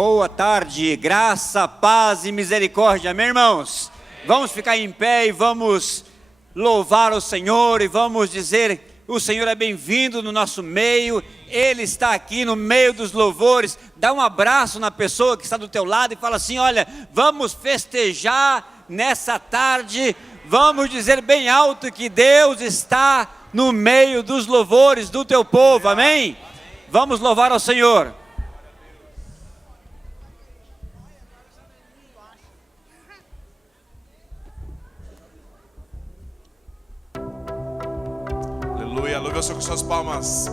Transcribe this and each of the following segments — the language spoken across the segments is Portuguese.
Boa tarde, graça, paz e misericórdia, amém, irmãos? Vamos ficar em pé e vamos louvar o Senhor e vamos dizer: o Senhor é bem-vindo no nosso meio, Ele está aqui no meio dos louvores. Dá um abraço na pessoa que está do teu lado e fala assim: olha, vamos festejar nessa tarde, vamos dizer bem alto que Deus está no meio dos louvores do teu povo, amém? Vamos louvar ao Senhor. Aleluia, louve o Senhor com suas palmas.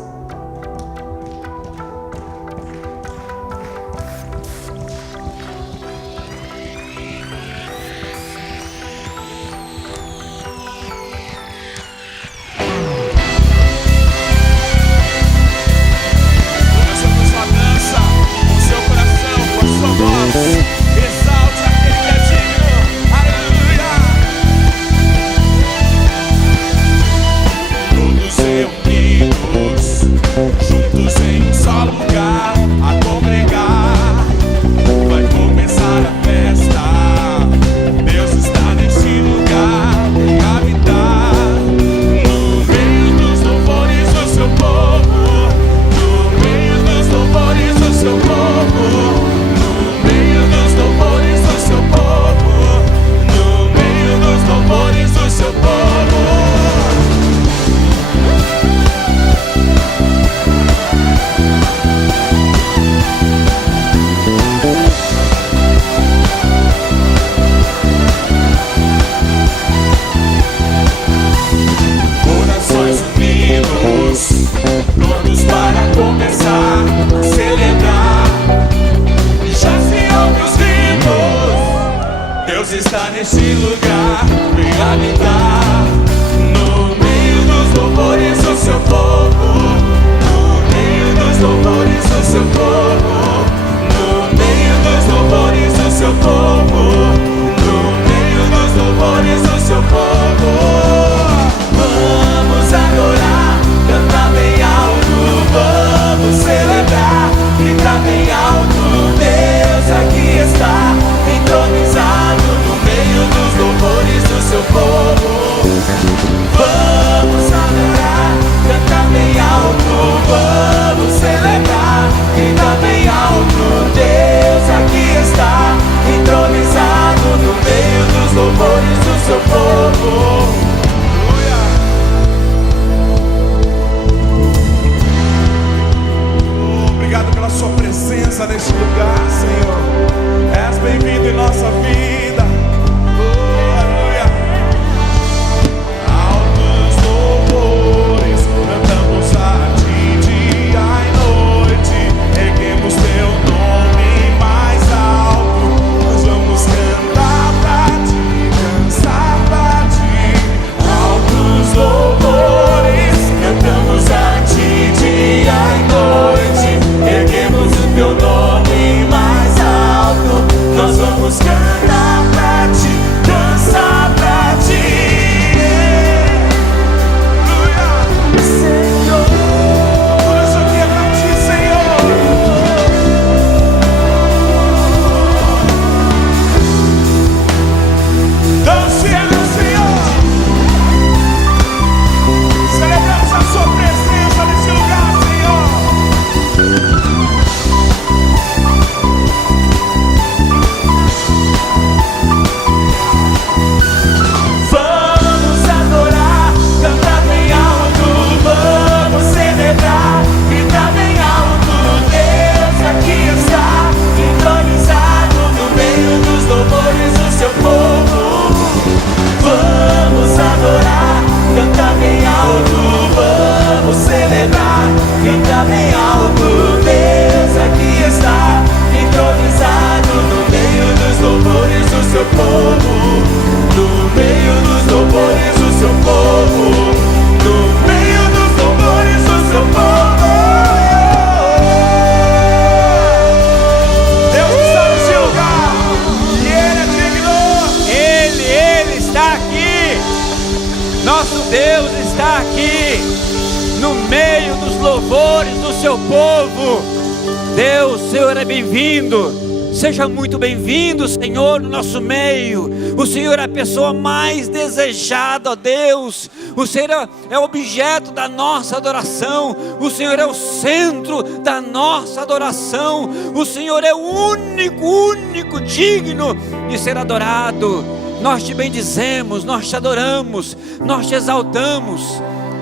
Senhor é bem-vindo. Seja muito bem-vindo, Senhor, no nosso meio. O Senhor é a pessoa mais desejada, ó Deus. O Senhor é objeto da nossa adoração. O Senhor é o centro da nossa adoração. O Senhor é o único digno de ser adorado. Nós te bendizemos, nós te adoramos, nós te exaltamos.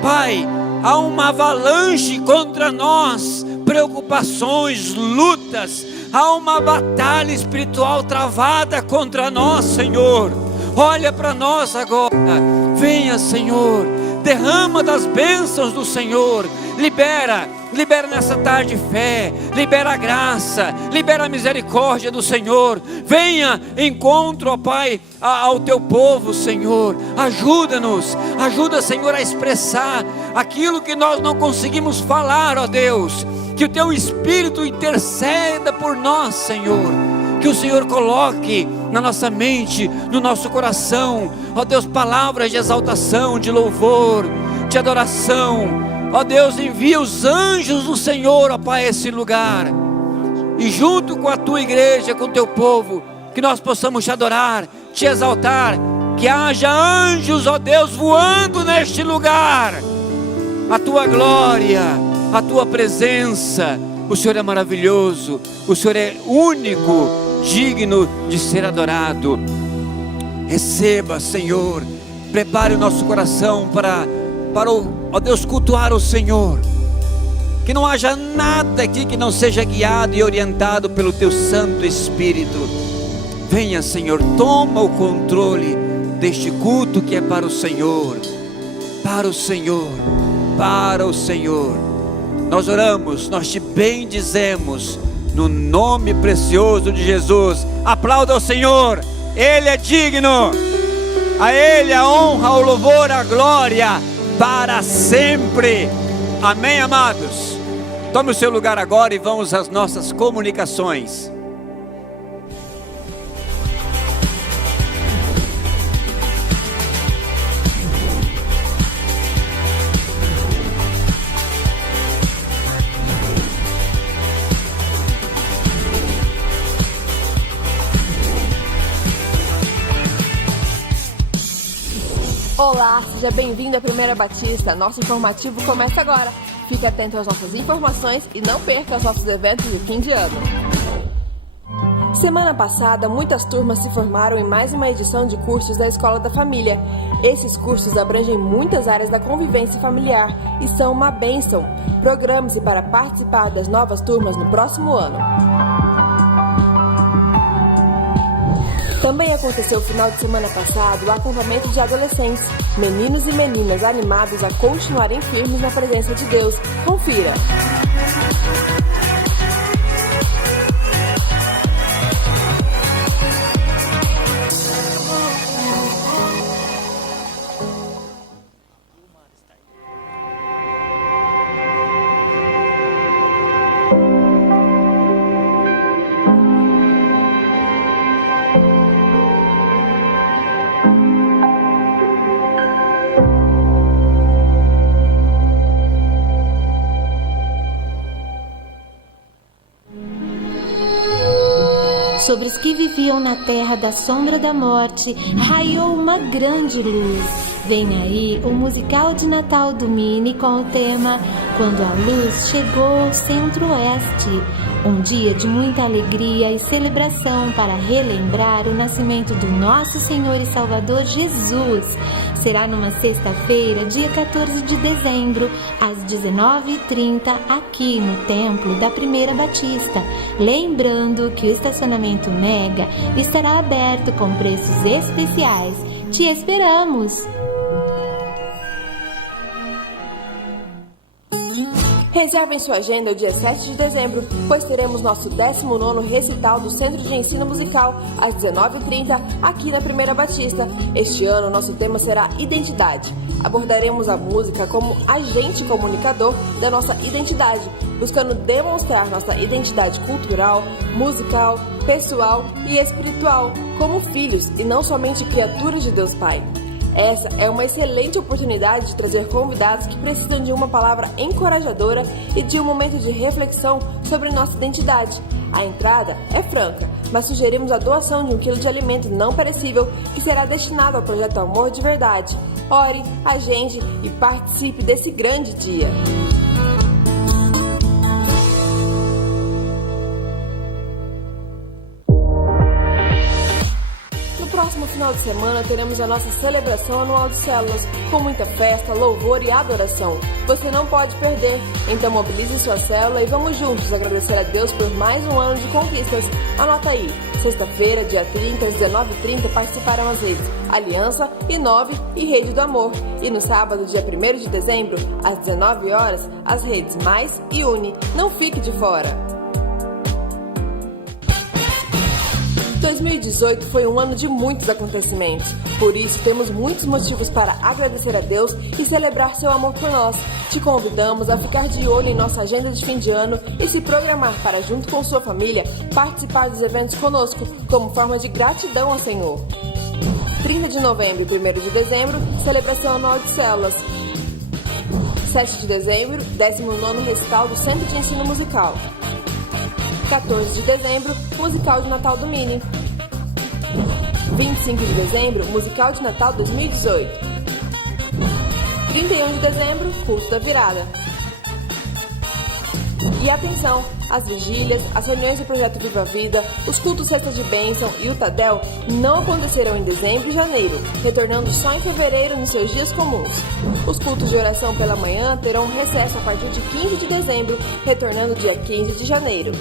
Pai, há uma avalanche contra nós, preocupações, lutas. Há uma batalha espiritual travada contra nós, Senhor. Olha para nós agora. Venha, Senhor. Derrama das bênçãos do Senhor. Libera nessa tarde fé. Libera a graça. Libera a misericórdia do Senhor. Venha, encontro, ó Pai, ao teu povo, Senhor. Ajuda-nos. Ajuda, Senhor, a expressar aquilo que nós não conseguimos falar, ó Deus. Que o teu Espírito interceda por nós, Senhor. Que o Senhor coloque na nossa mente, no nosso coração, ó Deus, palavras de exaltação, de louvor, de adoração. Ó Deus, envia os anjos do Senhor, ó Pai, a esse lugar. E junto com a tua igreja, com o teu povo, que nós possamos te adorar, te exaltar. Que haja anjos, ó Deus, voando neste lugar. A tua glória, a tua presença. O Senhor é maravilhoso. O Senhor é único, digno de ser adorado. Receba, Senhor. Prepare o nosso coração para ó Deus, cultuar o Senhor. Que não haja nada aqui que não seja guiado e orientado pelo teu Santo Espírito. Venha, Senhor, toma o controle deste culto que é para o Senhor. Para o Senhor. Para o Senhor. Nós oramos, nós te bendizemos no nome precioso de Jesus. Aplauda o Senhor, Ele é digno. A Ele a honra, o louvor, a glória para sempre. Amém, amados? Tome o seu lugar agora e vamos às nossas comunicações. Olá, seja bem-vindo à Primeira Batista. Nosso informativo começa agora. Fique atento às nossas informações e não perca os nossos eventos de fim de ano. Semana passada, muitas turmas se formaram em mais uma edição de cursos da Escola da Família. Esses cursos abrangem muitas áreas da convivência familiar e são uma bênção. Programe-se para participar das novas turmas no próximo ano. Também aconteceu no final de semana passado o acampamento de adolescentes, meninos e meninas animados a continuarem firmes na presença de Deus. Confira! Sobre os que viviam na terra da sombra da morte, raiou uma grande luz. Vem aí o musical de Natal do Mini com o tema Quando a Luz Chegou ao Centro-Oeste. Um dia de muita alegria e celebração para relembrar o nascimento do nosso Senhor e Salvador Jesus. Será numa sexta-feira, dia 14 de dezembro, às 19h30, aqui no Templo da Primeira Batista. Lembrando que o estacionamento Mega estará aberto com preços especiais. Te esperamos! Reservem sua agenda o dia 7 de dezembro, pois teremos nosso 19º recital do Centro de Ensino Musical, às 19h30, aqui na Primeira Batista. Este ano, nosso tema será Identidade. Abordaremos a música como agente comunicador da nossa identidade, buscando demonstrar nossa identidade cultural, musical, pessoal e espiritual, como filhos e não somente criaturas de Deus Pai. Essa é uma excelente oportunidade de trazer convidados que precisam de uma palavra encorajadora e de um momento de reflexão sobre nossa identidade. A entrada é franca, mas sugerimos a doação de 1 quilo de alimento não perecível que será destinado ao Projeto Amor de Verdade. Ore, agende e participe desse grande dia. No próximo final de semana teremos a nossa celebração anual de células, com muita festa, louvor e adoração. Você não pode perder, então mobilize sua célula e vamos juntos agradecer a Deus por mais um ano de conquistas. Anota aí, sexta-feira, dia 30, às 19h30, participarão as redes Aliança, Inove e Rede do Amor. E no sábado, dia 1º de dezembro, às 19 horas, as redes Mais e Uni. Não fique de fora! 2018 foi um ano de muitos acontecimentos. Por isso, temos muitos motivos para agradecer a Deus e celebrar seu amor por nós. Te convidamos a ficar de olho em nossa agenda de fim de ano e se programar para, junto com sua família, participar dos eventos conosco, como forma de gratidão ao Senhor. 30 de novembro e 1º de dezembro, celebração anual de células. 7 de dezembro, 19º recital do Centro de Ensino Musical. 14 de dezembro, musical de Natal do Mini. 25 de dezembro, musical de Natal 2018. 31 de dezembro, culto da virada. E atenção, as vigílias, as reuniões do Projeto Viva a Vida, os cultos Cesta de Bênção e o Tadel não acontecerão em dezembro e janeiro, retornando só em fevereiro nos seus dias comuns. Os cultos de oração pela manhã terão um recesso a partir de 15 de dezembro, retornando dia 15 de janeiro.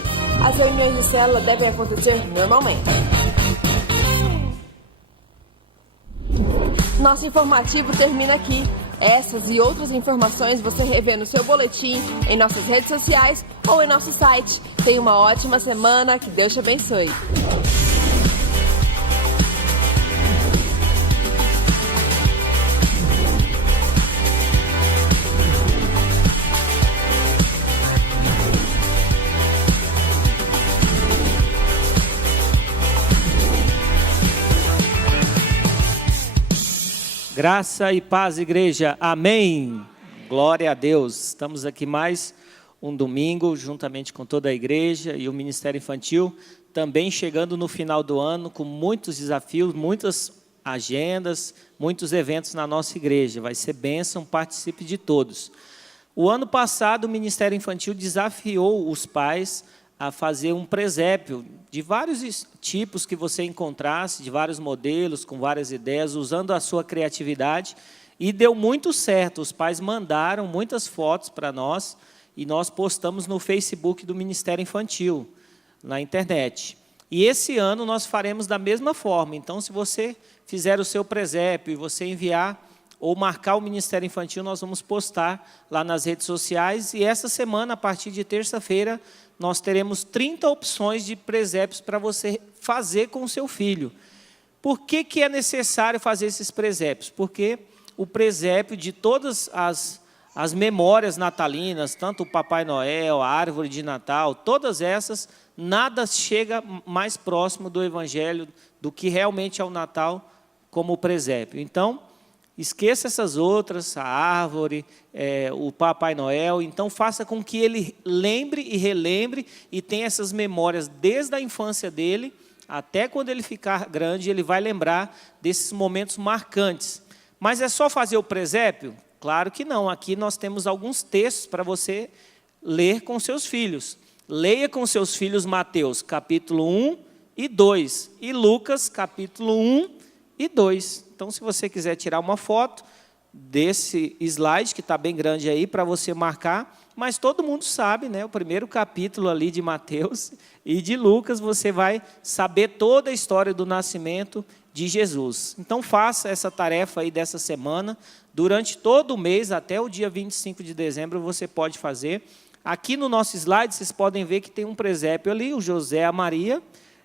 As reuniões de célula devem acontecer normalmente. Nosso informativo termina aqui. Essas e outras informações você revê no seu boletim, em nossas redes sociais ou em nosso site. Tenha uma ótima semana, que Deus te abençoe. Graça e paz, igreja. Amém. Glória a Deus. Estamos aqui mais um domingo, juntamente com toda a igreja e o Ministério Infantil, também chegando no final do ano com muitos desafios, muitas agendas, muitos eventos na nossa igreja. Vai ser bênção, participe de todos. O ano passado, o Ministério Infantil desafiou os pais a fazer um presépio de vários tipos que você encontrasse, de vários modelos, com várias ideias, usando a sua criatividade, e deu muito certo. Os pais mandaram muitas fotos para nós, e nós postamos no Facebook do Ministério Infantil, na internet. E esse ano nós faremos da mesma forma. Então, se você fizer o seu presépio e você enviar ou marcar o Ministério Infantil, nós vamos postar lá nas redes sociais, e essa semana, a partir de terça-feira, nós teremos 30 opções de presépios para você fazer com o seu filho. Por que é necessário fazer esses presépios? Porque o presépio de todas as memórias natalinas, tanto o Papai Noel, a árvore de Natal, todas essas, nada chega mais próximo do Evangelho do que realmente é o Natal como o presépio. Então, esqueça essas outras, a árvore, o Papai Noel. Então, faça com que ele lembre e relembre e tenha essas memórias desde a infância dele, até quando ele ficar grande, ele vai lembrar desses momentos marcantes. Mas é só fazer o presépio? Claro que não. Aqui nós temos alguns textos para você ler com seus filhos. Leia com seus filhos Mateus, capítulo 1 e 2, e Lucas, capítulo 1 e 2. Então, se você quiser tirar uma foto desse slide, que está bem grande aí, para você marcar, mas todo mundo sabe, né? O primeiro capítulo ali de Mateus e de Lucas, você vai saber toda a história do nascimento de Jesus. Então, faça essa tarefa aí dessa semana, durante todo o mês, até o dia 25 de dezembro, você pode fazer. Aqui no nosso slide, vocês podem ver que tem um presépio ali, o José, a Maria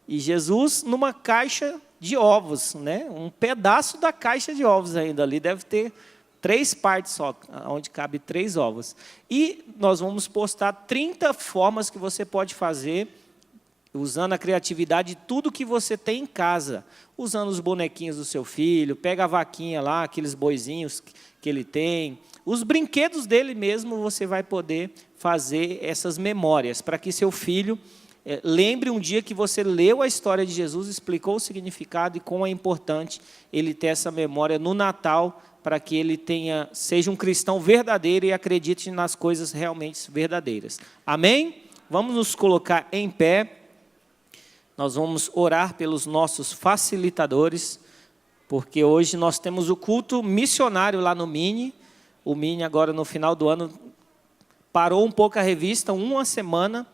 e Jesus, numa caixa de ovos, né? Um pedaço da caixa de ovos ainda ali, deve ter 3 partes só, onde cabe 3 ovos. E nós vamos postar 30 formas que você pode fazer, usando a criatividade de tudo que você tem em casa, usando os bonequinhos do seu filho, pega a vaquinha lá, aqueles boizinhos que ele tem, os brinquedos dele mesmo, você vai poder fazer essas memórias, para que seu filho lembre um dia que você leu a história de Jesus, explicou o significado e como é importante ele ter essa memória no Natal, para que ele seja um cristão verdadeiro e acredite nas coisas realmente verdadeiras. Amém? Vamos nos colocar em pé. Nós vamos orar pelos nossos facilitadores, porque hoje nós temos o culto missionário lá no Mini. O Mini agora no final do ano parou um pouco a revista, uma semana,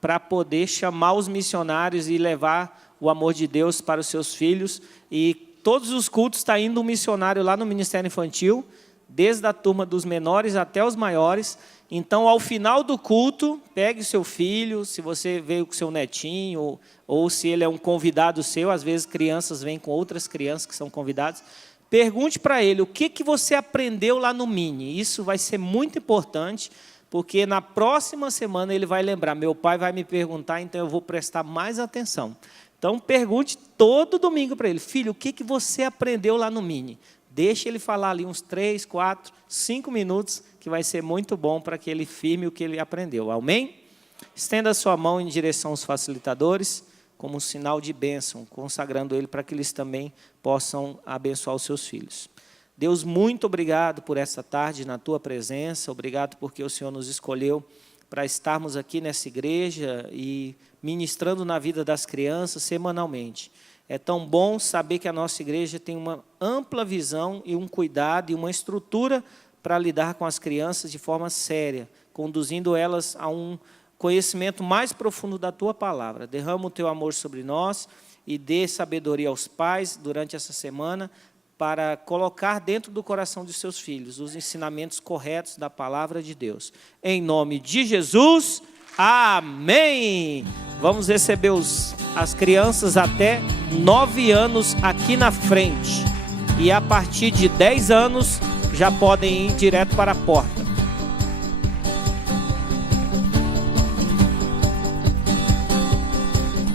para poder chamar os missionários e levar o amor de Deus para os seus filhos. E todos os cultos está indo um missionário lá no Ministério Infantil, desde a turma dos menores até os maiores. Então, ao final do culto, pegue o seu filho, se você veio com o seu netinho, ou se ele é um convidado seu, às vezes crianças vêm com outras crianças que são convidadas, pergunte para ele o que você aprendeu lá no Mini. Isso vai ser muito importante, porque na próxima semana ele vai lembrar, meu pai vai me perguntar, então eu vou prestar mais atenção. Então, pergunte todo domingo para ele, filho, o que você aprendeu lá no Mini? Deixe ele falar ali uns 3, 4, 5 minutos, que vai ser muito bom para que ele firme o que ele aprendeu. Amém? Estenda a sua mão em direção aos facilitadores, como um sinal de bênção, consagrando ele para que eles também possam abençoar os seus filhos. Deus, muito obrigado por essa tarde na tua presença, obrigado porque o Senhor nos escolheu para estarmos aqui nessa igreja e ministrando na vida das crianças semanalmente. É tão bom saber que a nossa igreja tem uma ampla visão e um cuidado e uma estrutura para lidar com as crianças de forma séria, conduzindo elas a um conhecimento mais profundo da tua palavra. Derrama o teu amor sobre nós e dê sabedoria aos pais durante essa semana para colocar dentro do coração de seus filhos os ensinamentos corretos da palavra de Deus. Em nome de Jesus, amém! Vamos receber as crianças até 9 anos aqui na frente. E a partir de 10 anos, já podem ir direto para a porta.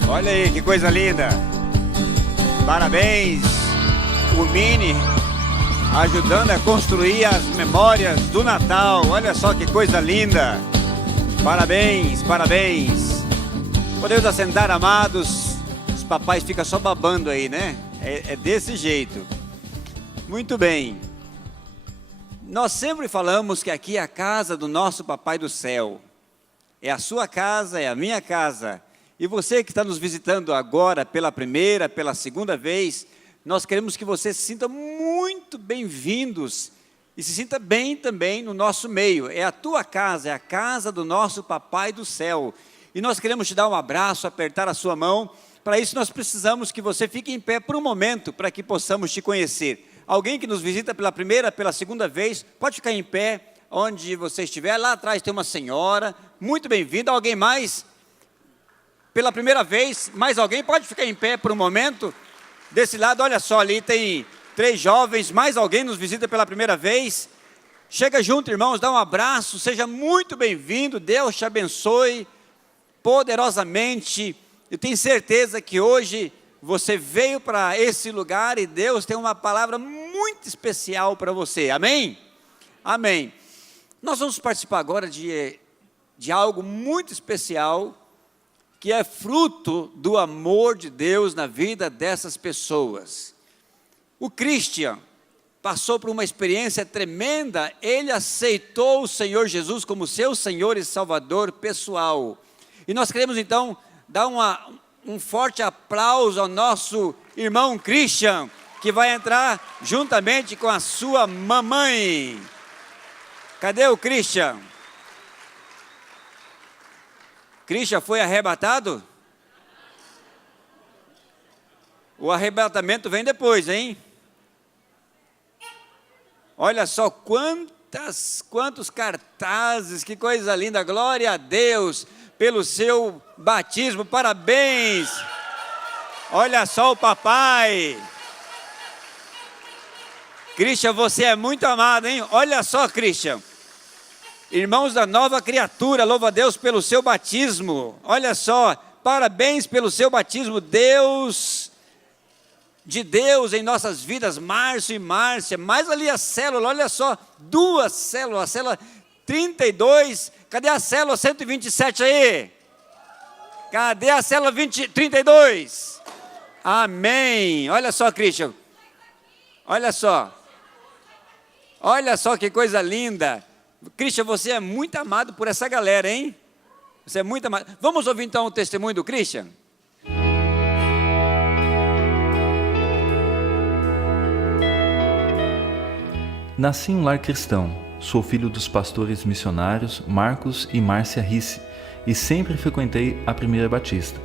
Olha aí, que coisa linda. Parabéns, o Mini, ajudando a construir as memórias do Natal. Olha só que coisa linda. Parabéns, parabéns. Podemos assentar, amados. Os papais ficam só babando aí, né? É desse jeito. Muito bem. Nós sempre falamos que aqui é a casa do nosso Papai do Céu. É a sua casa, é a minha casa. E você que está nos visitando agora pela primeira, pela segunda vez, nós queremos que você se sinta muito bem-vindos e se sinta bem também no nosso meio. É a tua casa, é a casa do nosso Papai do Céu. E nós queremos te dar um abraço, apertar a sua mão. Para isso nós precisamos que você fique em pé por um momento, para que possamos te conhecer. Alguém que nos visita pela primeira, pela segunda vez, pode ficar em pé, onde você estiver. Lá atrás tem uma senhora, muito bem-vinda. Alguém mais? Pela primeira vez, mais alguém? Pode ficar em pé por um momento. Desse lado, olha só, ali tem 3 jovens, mais alguém nos visita pela primeira vez. Chega junto, irmãos, dá um abraço, seja muito bem-vindo, Deus te abençoe poderosamente. Eu tenho certeza que hoje você veio para esse lugar e Deus tem uma palavra muito especial para você, amém? Amém. Nós vamos participar agora de algo muito especial, que é fruto do amor de Deus na vida dessas pessoas. O Christian passou por uma experiência tremenda, ele aceitou o Senhor Jesus como seu Senhor e Salvador pessoal. E nós queremos então dar um forte aplauso ao nosso irmão Christian, que vai entrar juntamente com a sua mamãe. Cadê o Christian? Christian foi arrebatado? O arrebatamento vem depois, hein? Olha só quantos cartazes, que coisa linda, glória a Deus pelo seu batismo, parabéns. Olha só o papai. Christian, você é muito amado, hein? Olha só, Christian. Irmãos da nova criatura, louva a Deus pelo seu batismo. Olha só, parabéns pelo seu batismo. De Deus em nossas vidas, Márcio e Márcia. Mais ali a célula, olha só, 2 células, a célula 32. Cadê a célula 127 aí? Cadê a célula 32? Amém. Olha só, Christian. Olha só. Olha só que coisa linda. Christian, você é muito amado por essa galera, hein? Você é muito amado. Vamos ouvir então o testemunho do Christian? Nasci em um lar cristão. Sou filho dos pastores missionários Marcos e Márcia Risse e sempre frequentei a Primeira Batista.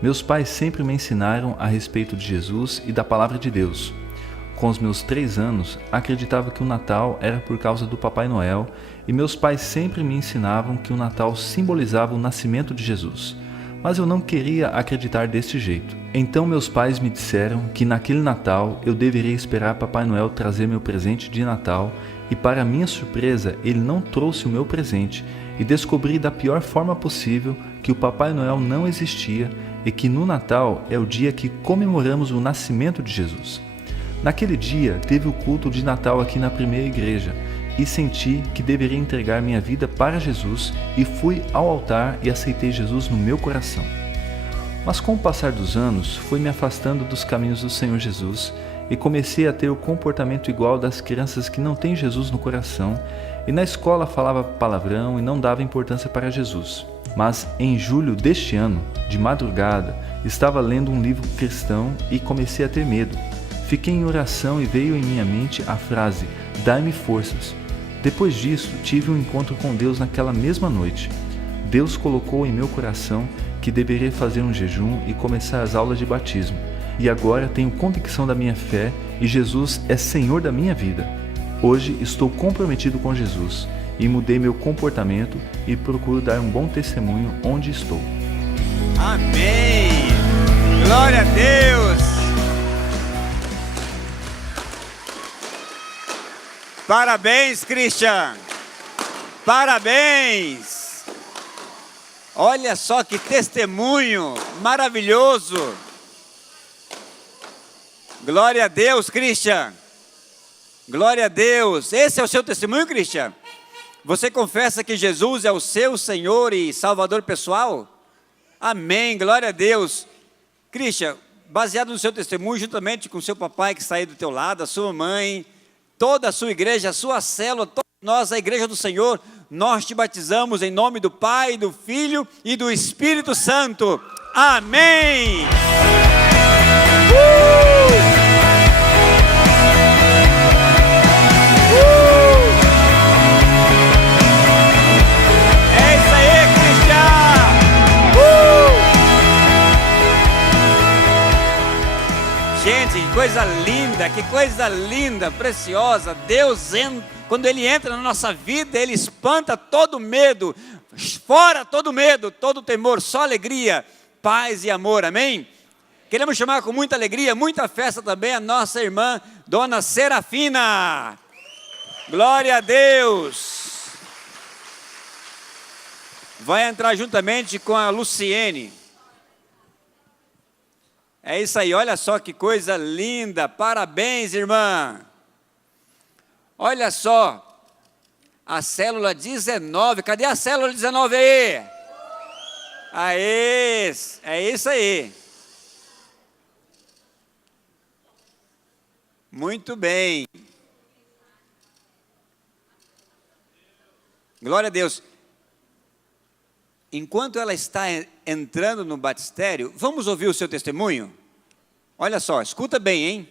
Meus pais sempre me ensinaram a respeito de Jesus e da Palavra de Deus. Com os meus 3 anos, acreditava que o Natal era por causa do Papai Noel e meus pais sempre me ensinavam que o Natal simbolizava o nascimento de Jesus. Mas eu não queria acreditar desse jeito. Então meus pais me disseram que naquele Natal eu deveria esperar Papai Noel trazer meu presente de Natal e, para minha surpresa, ele não trouxe o meu presente e descobri da pior forma possível que o Papai Noel não existia e que no Natal é o dia que comemoramos o nascimento de Jesus. Naquele dia teve o culto de Natal aqui na primeira igreja e senti que deveria entregar minha vida para Jesus e fui ao altar e aceitei Jesus no meu coração. Mas com o passar dos anos, fui me afastando dos caminhos do Senhor Jesus e comecei a ter o comportamento igual das crianças que não têm Jesus no coração e na escola falava palavrão e não dava importância para Jesus. Mas em julho deste ano, de madrugada, estava lendo um livro cristão e comecei a ter medo. Fiquei em oração e veio em minha mente a frase, dai-me forças. Depois disso, tive um encontro com Deus naquela mesma noite. Deus colocou em meu coração que deveria fazer um jejum e começar as aulas de batismo. E agora tenho convicção da minha fé e Jesus é Senhor da minha vida. Hoje estou comprometido com Jesus e mudei meu comportamento e procuro dar um bom testemunho onde estou. Amém! Glória a Deus! Parabéns, Christian! Parabéns! Olha só que testemunho maravilhoso! Glória a Deus, Christian! Glória a Deus! Esse é o seu testemunho, Christian? Você confessa que Jesus é o seu Senhor e Salvador pessoal? Amém, glória a Deus. Christian, baseado no seu testemunho, juntamente com seu papai que está aí do teu lado, a sua mãe, toda a sua igreja, a sua célula, todos nós, a igreja do Senhor, nós te batizamos em nome do Pai, do Filho e do Espírito Santo. Amém! Gente, que coisa linda, preciosa. Deus, quando Ele entra na nossa vida, Ele espanta todo medo, fora todo medo, todo temor, só alegria, paz e amor, amém? Queremos chamar com muita alegria, muita festa também a nossa irmã, Dona Serafina. Glória a Deus. Vai entrar juntamente com a Luciene. É isso aí, olha só que coisa linda, parabéns, irmã. Olha só, a célula 19, cadê a célula 19 aí? Aê, é isso aí. Muito bem. Glória a Deus. Enquanto ela está entrando no batistério, vamos ouvir o seu testemunho? Olha só, escuta bem, hein?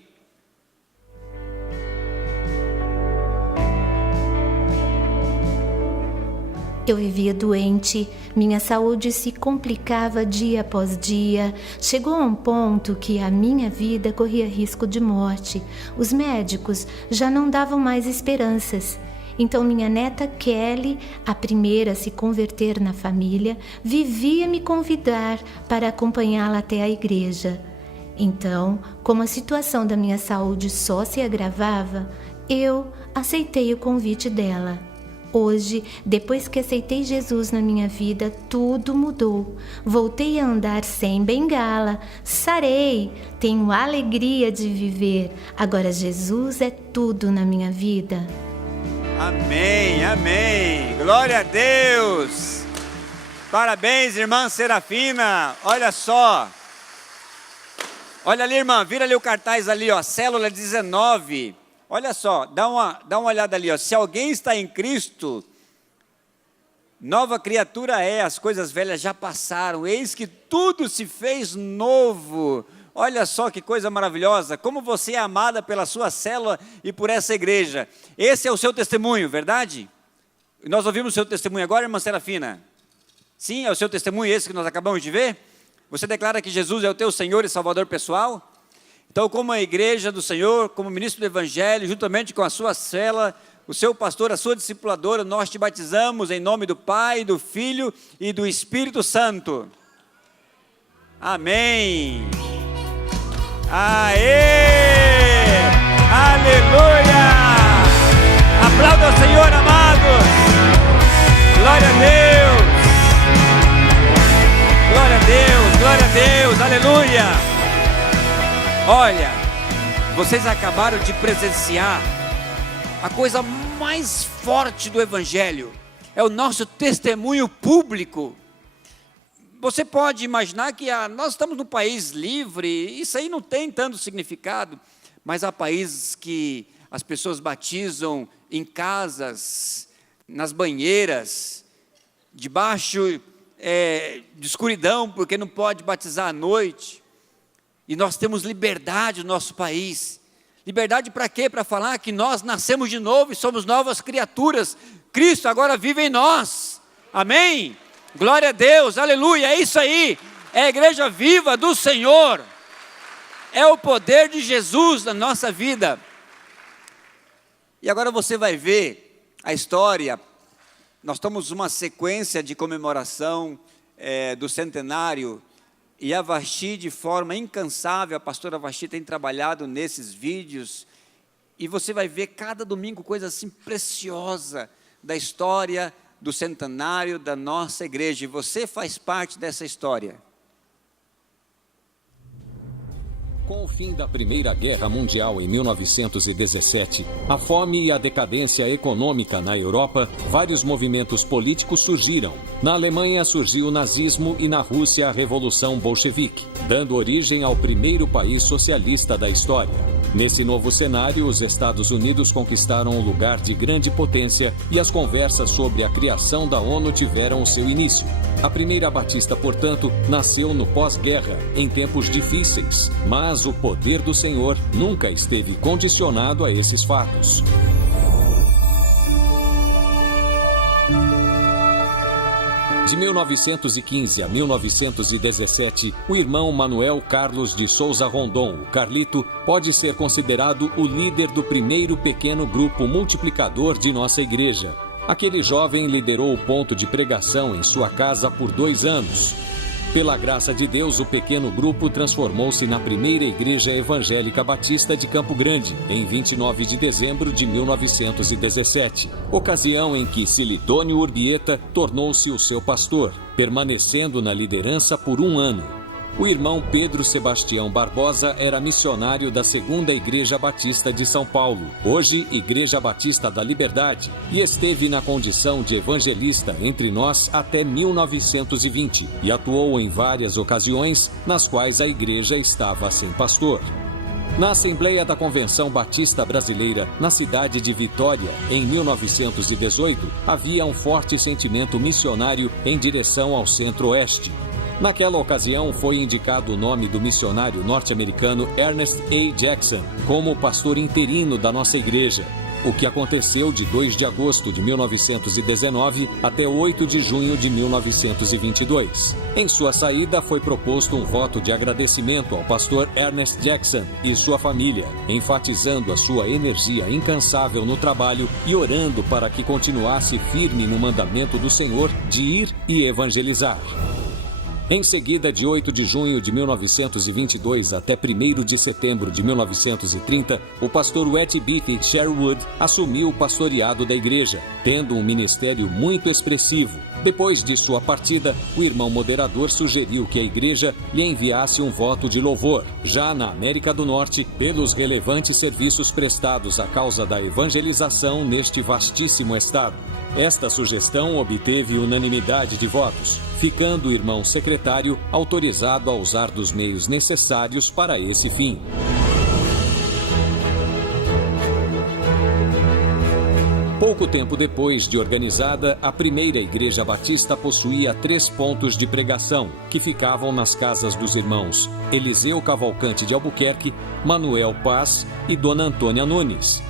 Eu vivia doente, minha saúde se complicava dia após dia. Chegou a um ponto que a minha vida corria risco de morte. Os médicos já não davam mais esperanças. Então minha neta Kelly, a primeira a se converter na família, vivia me convidar para acompanhá-la até a igreja. Então, como a situação da minha saúde só se agravava, eu aceitei o convite dela. Hoje, depois que aceitei Jesus na minha vida, tudo mudou. Voltei a andar sem bengala, sarei, tenho alegria de viver. Agora Jesus é tudo na minha vida. Amém, amém. Glória a Deus. Parabéns, irmã Serafina. Olha só. Olha ali, irmã, vira ali o cartaz ali, ó, célula 19. Olha só, dá uma olhada ali, ó. Se alguém está em Cristo, nova criatura é, as coisas velhas já passaram, eis que tudo se fez novo. Olha só que coisa maravilhosa, como você é amada pela sua célula e por essa igreja. Esse é o seu testemunho, verdade? Nós ouvimos o seu testemunho agora, irmã Serafina? Sim, é o seu testemunho esse que nós acabamos de ver? Você declara que Jesus é o teu Senhor e Salvador pessoal? Então, como a igreja do Senhor, como ministro do Evangelho, juntamente com a sua célula, o seu pastor, a sua discipuladora, nós te batizamos em nome do Pai, do Filho e do Espírito Santo. Amém. Aê! Aleluia! Aplauda o Senhor, amados! Glória a Deus! Glória a Deus, glória a Deus, aleluia! Olha, vocês acabaram de presenciar a coisa mais forte do Evangelho, é o nosso testemunho público. Você pode imaginar que nós estamos num país livre, isso aí não tem tanto significado, mas há países que as pessoas batizam em casas, nas banheiras, debaixo de escuridão, porque não pode batizar à noite. E nós temos liberdade no nosso país. Liberdade para quê? Para falar que nós nascemos de novo e somos novas criaturas. Cristo agora vive em nós. Amém? Glória a Deus, aleluia, é isso aí. É a igreja viva do Senhor. É o poder de Jesus na nossa vida. E agora você vai ver a história. Nós estamos numa sequência de comemoração do centenário, e a Vasti, de forma incansável, a pastora Vasti tem trabalhado nesses vídeos, e você vai ver cada domingo coisa assim preciosa da história do centenário da nossa igreja, e você faz parte dessa história. Com o fim da Primeira Guerra Mundial em 1917, a fome e a decadência econômica na Europa, vários movimentos políticos surgiram. Na Alemanha surgiu o nazismo e na Rússia a Revolução Bolchevique, dando origem ao primeiro país socialista da história. Nesse novo cenário, os Estados Unidos conquistaram um lugar de grande potência e as conversas sobre a criação da ONU tiveram o seu início. A Primeira Batista, portanto, nasceu no pós-guerra, em tempos difíceis, mas o poder do Senhor nunca esteve condicionado a esses fatos. De 1915 a 1917, o irmão Manuel Carlos de Souza Rondon, o Carlito, pode ser considerado o líder do primeiro pequeno grupo multiplicador de nossa igreja. Aquele jovem liderou o ponto de pregação em sua casa por 2 anos. Pela graça de Deus, o pequeno grupo transformou-se na primeira igreja evangélica batista de Campo Grande, em 29 de dezembro de 1917, ocasião em que Silidônio Urbieta tornou-se o seu pastor, permanecendo na liderança por 1 ano. O irmão Pedro Sebastião Barbosa era missionário da Segunda Igreja Batista de São Paulo, hoje Igreja Batista da Liberdade, e esteve na condição de evangelista entre nós até 1920 e atuou em várias ocasiões nas quais a igreja estava sem pastor. Na Assembleia da Convenção Batista Brasileira, na cidade de Vitória, em 1918, havia um forte sentimento missionário em direção ao Centro-Oeste. Naquela ocasião, foi indicado o nome do missionário norte-americano Ernest A. Jackson como pastor interino da nossa igreja, o que aconteceu de 2 de agosto de 1919 até 8 de junho de 1922. Em sua saída, foi proposto um voto de agradecimento ao pastor Ernest Jackson e sua família, enfatizando a sua energia incansável no trabalho e orando para que continuasse firme no mandamento do Senhor de ir e evangelizar. Em seguida, de 8 de junho de 1922 até 1º de setembro de 1930, o pastor Wetty Beatty Sherwood assumiu o pastoreado da igreja, tendo um ministério muito expressivo. Depois de sua partida, o irmão moderador sugeriu que a igreja lhe enviasse um voto de louvor, já na América do Norte, pelos relevantes serviços prestados à causa da evangelização neste vastíssimo estado. Esta sugestão obteve unanimidade de votos, ficando o irmão secretário autorizado a usar dos meios necessários para esse fim. Pouco tempo depois de organizada, a primeira igreja batista possuía 3 pontos de pregação, que ficavam nas casas dos irmãos Eliseu Cavalcante de Albuquerque, Manuel Paz e Dona Antônia Nunes.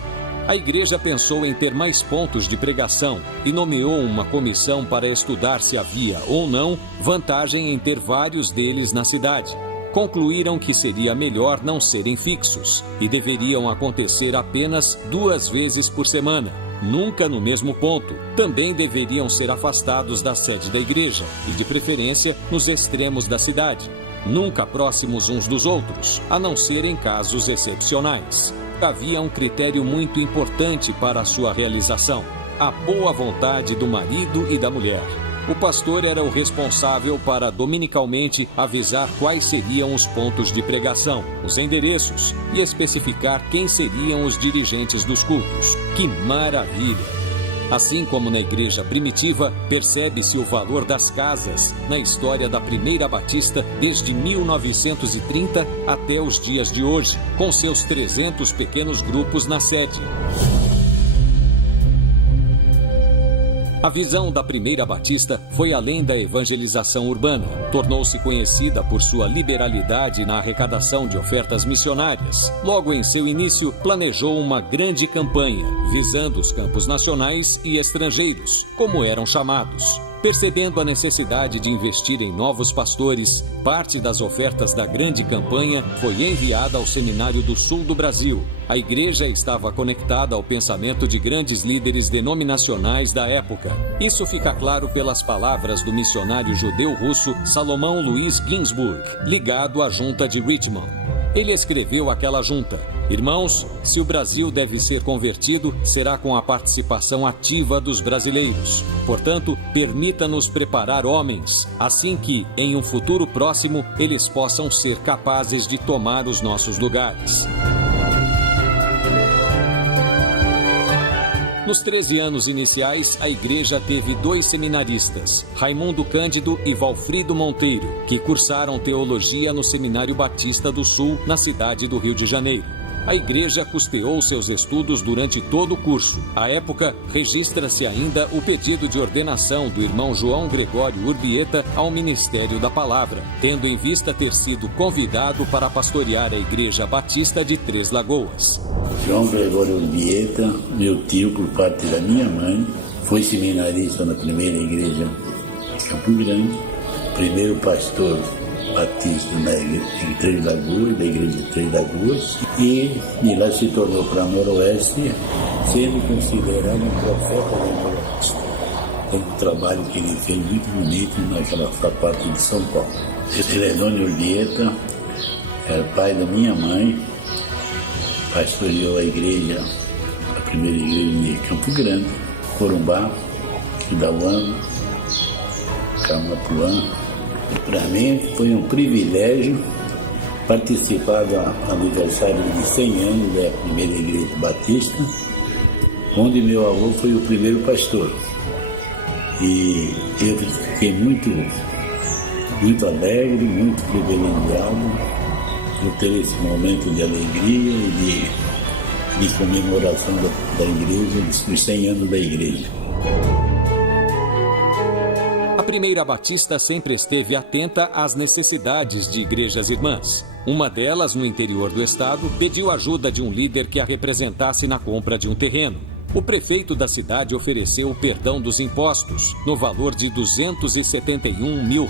A igreja pensou em ter mais pontos de pregação e nomeou uma comissão para estudar se havia ou não vantagem em ter vários deles na cidade. Concluíram que seria melhor não serem fixos e deveriam acontecer apenas 2 vezes por semana, nunca no mesmo ponto. Também deveriam ser afastados da sede da igreja e, de preferência, nos extremos da cidade, nunca próximos uns dos outros, a não ser em casos excepcionais. Havia um critério muito importante para a sua realização: a boa vontade do marido e da mulher. O pastor era o responsável para dominicalmente avisar quais seriam os pontos de pregação, os endereços e especificar quem seriam os dirigentes dos cultos. Que maravilha! Assim como na igreja primitiva, percebe-se o valor das casas na história da Primeira Batista desde 1930 até os dias de hoje, com seus 300 pequenos grupos na sede. A visão da Primeira Batista foi além da evangelização urbana. Tornou-se conhecida por sua liberalidade na arrecadação de ofertas missionárias. Logo em seu início, planejou uma grande campanha, visando os campos nacionais e estrangeiros, como eram chamados. Percebendo a necessidade de investir em novos pastores, parte das ofertas da grande campanha foi enviada ao Seminário do Sul do Brasil. A igreja estava conectada ao pensamento de grandes líderes denominacionais da época. Isso fica claro pelas palavras do missionário judeu-russo Salomão Luiz Ginsburg, ligado à junta de Richmond. Ele escreveu àquela junta: irmãos, se o Brasil deve ser convertido, será com a participação ativa dos brasileiros. Portanto, permita-nos preparar homens, assim que, em um futuro próximo, eles possam ser capazes de tomar os nossos lugares. Nos 13 anos iniciais, a igreja teve 2 seminaristas, Raimundo Cândido e Valfrido Monteiro, que cursaram teologia no Seminário Batista do Sul, na cidade do Rio de Janeiro. A igreja custeou seus estudos durante todo o curso. À época, registra-se ainda o pedido de ordenação do irmão João Gregório Urbieta ao Ministério da Palavra, tendo em vista ter sido convidado para pastorear a Igreja Batista de Três Lagoas. João Gregório Urbieta, meu tio por parte da minha mãe, foi seminarista na primeira igreja de Campo Grande, primeiro pastor batista em Três Lagoas, da igreja de Três Lagoas, e de lá se tornou para Noroeste, sendo considerado um profeta da Noroeste. Tem um trabalho que ele fez muito bonito naquela parte de São Paulo. Celedônio Urbieta era pai da minha mãe, pastoreou a igreja, a primeira igreja de Campo Grande, Corumbá, Idauã, Camapuã. Para mim foi um privilégio participar do aniversário de 100 anos da primeira igreja batista, onde meu avô foi o primeiro pastor. E eu fiquei muito alegre, muito privilegiado por ter esse momento de alegria e de comemoração da igreja, dos 100 anos da igreja. A Primeira Batista sempre esteve atenta às necessidades de igrejas irmãs. Uma delas, no interior do estado, pediu ajuda de um líder que a representasse na compra de um terreno. O prefeito da cidade ofereceu o perdão dos impostos, no valor de R$ 271 mil.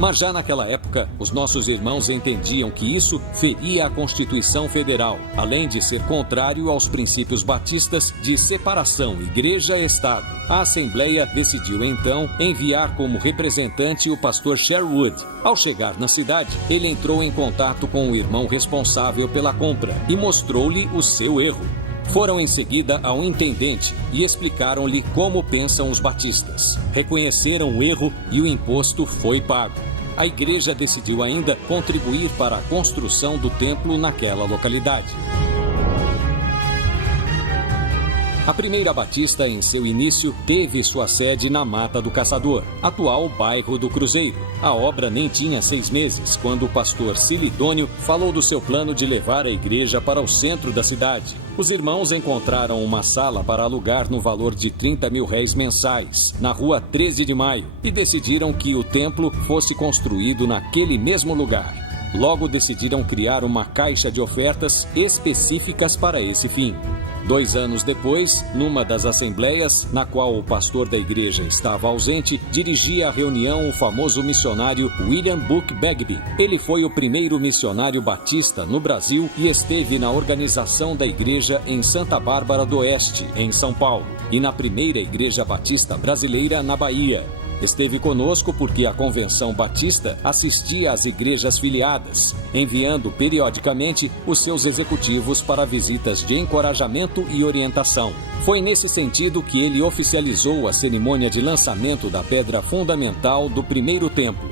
Mas já naquela época, os nossos irmãos entendiam que isso feria a Constituição Federal, além de ser contrário aos princípios batistas de separação igreja-estado. A Assembleia decidiu então enviar como representante o pastor Sherwood. Ao chegar na cidade, ele entrou em contato com o irmão responsável pela compra e mostrou-lhe o seu erro. Foram em seguida ao intendente e explicaram-lhe como pensam os batistas. Reconheceram o erro e o imposto foi pago. A igreja decidiu ainda contribuir para a construção do templo naquela localidade. A Primeira Batista, em seu início, teve sua sede na Mata do Caçador, atual bairro do Cruzeiro. A obra nem tinha 6 meses, quando o pastor Silidônio falou do seu plano de levar a igreja para o centro da cidade. Os irmãos encontraram uma sala para alugar no valor de R$30 mil mensais, na rua 13 de Maio, e decidiram que o templo fosse construído naquele mesmo lugar. Logo decidiram criar uma caixa de ofertas específicas para esse fim. 2 anos depois, numa das assembleias, na qual o pastor da igreja estava ausente, dirigia a reunião o famoso missionário William Book Bagby. Ele foi o primeiro missionário batista no Brasil e esteve na organização da igreja em Santa Bárbara do Oeste, em São Paulo, e na primeira igreja batista brasileira na Bahia. Esteve conosco porque a Convenção Batista assistia às igrejas filiadas, enviando periodicamente os seus executivos para visitas de encorajamento e orientação. Foi nesse sentido que ele oficializou a cerimônia de lançamento da pedra fundamental do primeiro templo.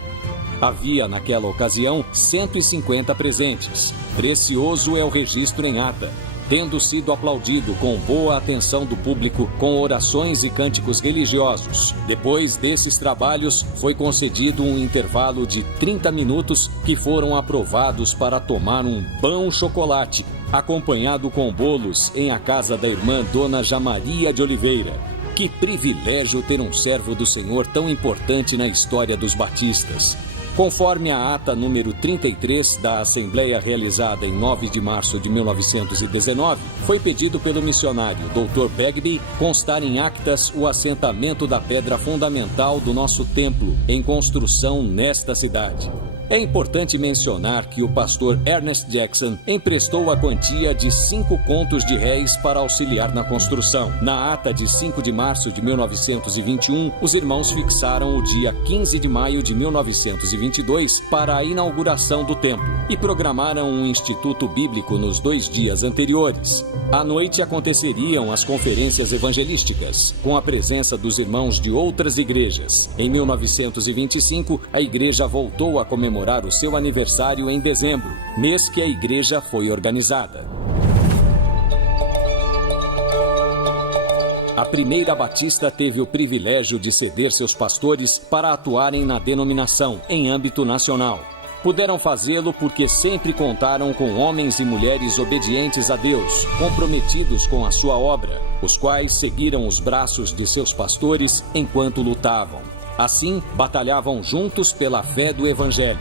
Havia naquela ocasião 150 presentes. Precioso é o registro em ata, tendo sido aplaudido com boa atenção do público com orações e cânticos religiosos. Depois desses trabalhos, foi concedido um intervalo de 30 minutos que foram aprovados para tomar um pão-chocolate, acompanhado com bolos em a casa da irmã Dona Jamaria de Oliveira. Que privilégio ter um servo do Senhor tão importante na história dos batistas. Conforme a ata número 33 da Assembleia realizada em 9 de março de 1919, foi pedido pelo missionário Dr. Bagby constar em actas o assentamento da pedra fundamental do nosso templo em construção nesta cidade. É importante mencionar que o pastor Ernest Jackson emprestou a quantia de 5 contos de réis para auxiliar na construção. Na ata de 5 de março de 1921, os irmãos fixaram o dia 15 de maio de 1922 para a inauguração do templo e programaram um instituto bíblico nos 2 dias anteriores. À noite aconteceriam as conferências evangelísticas, com a presença dos irmãos de outras igrejas. Em 1925, a igreja voltou a comemorar o seu aniversário em dezembro, mês que a igreja foi organizada. A Primeira Batista teve o privilégio de ceder seus pastores para atuarem na denominação, em âmbito nacional. Puderam fazê-lo porque sempre contaram com homens e mulheres obedientes a Deus, comprometidos com a sua obra, os quais seguiram os braços de seus pastores enquanto lutavam. Assim, batalhavam juntos pela fé do Evangelho.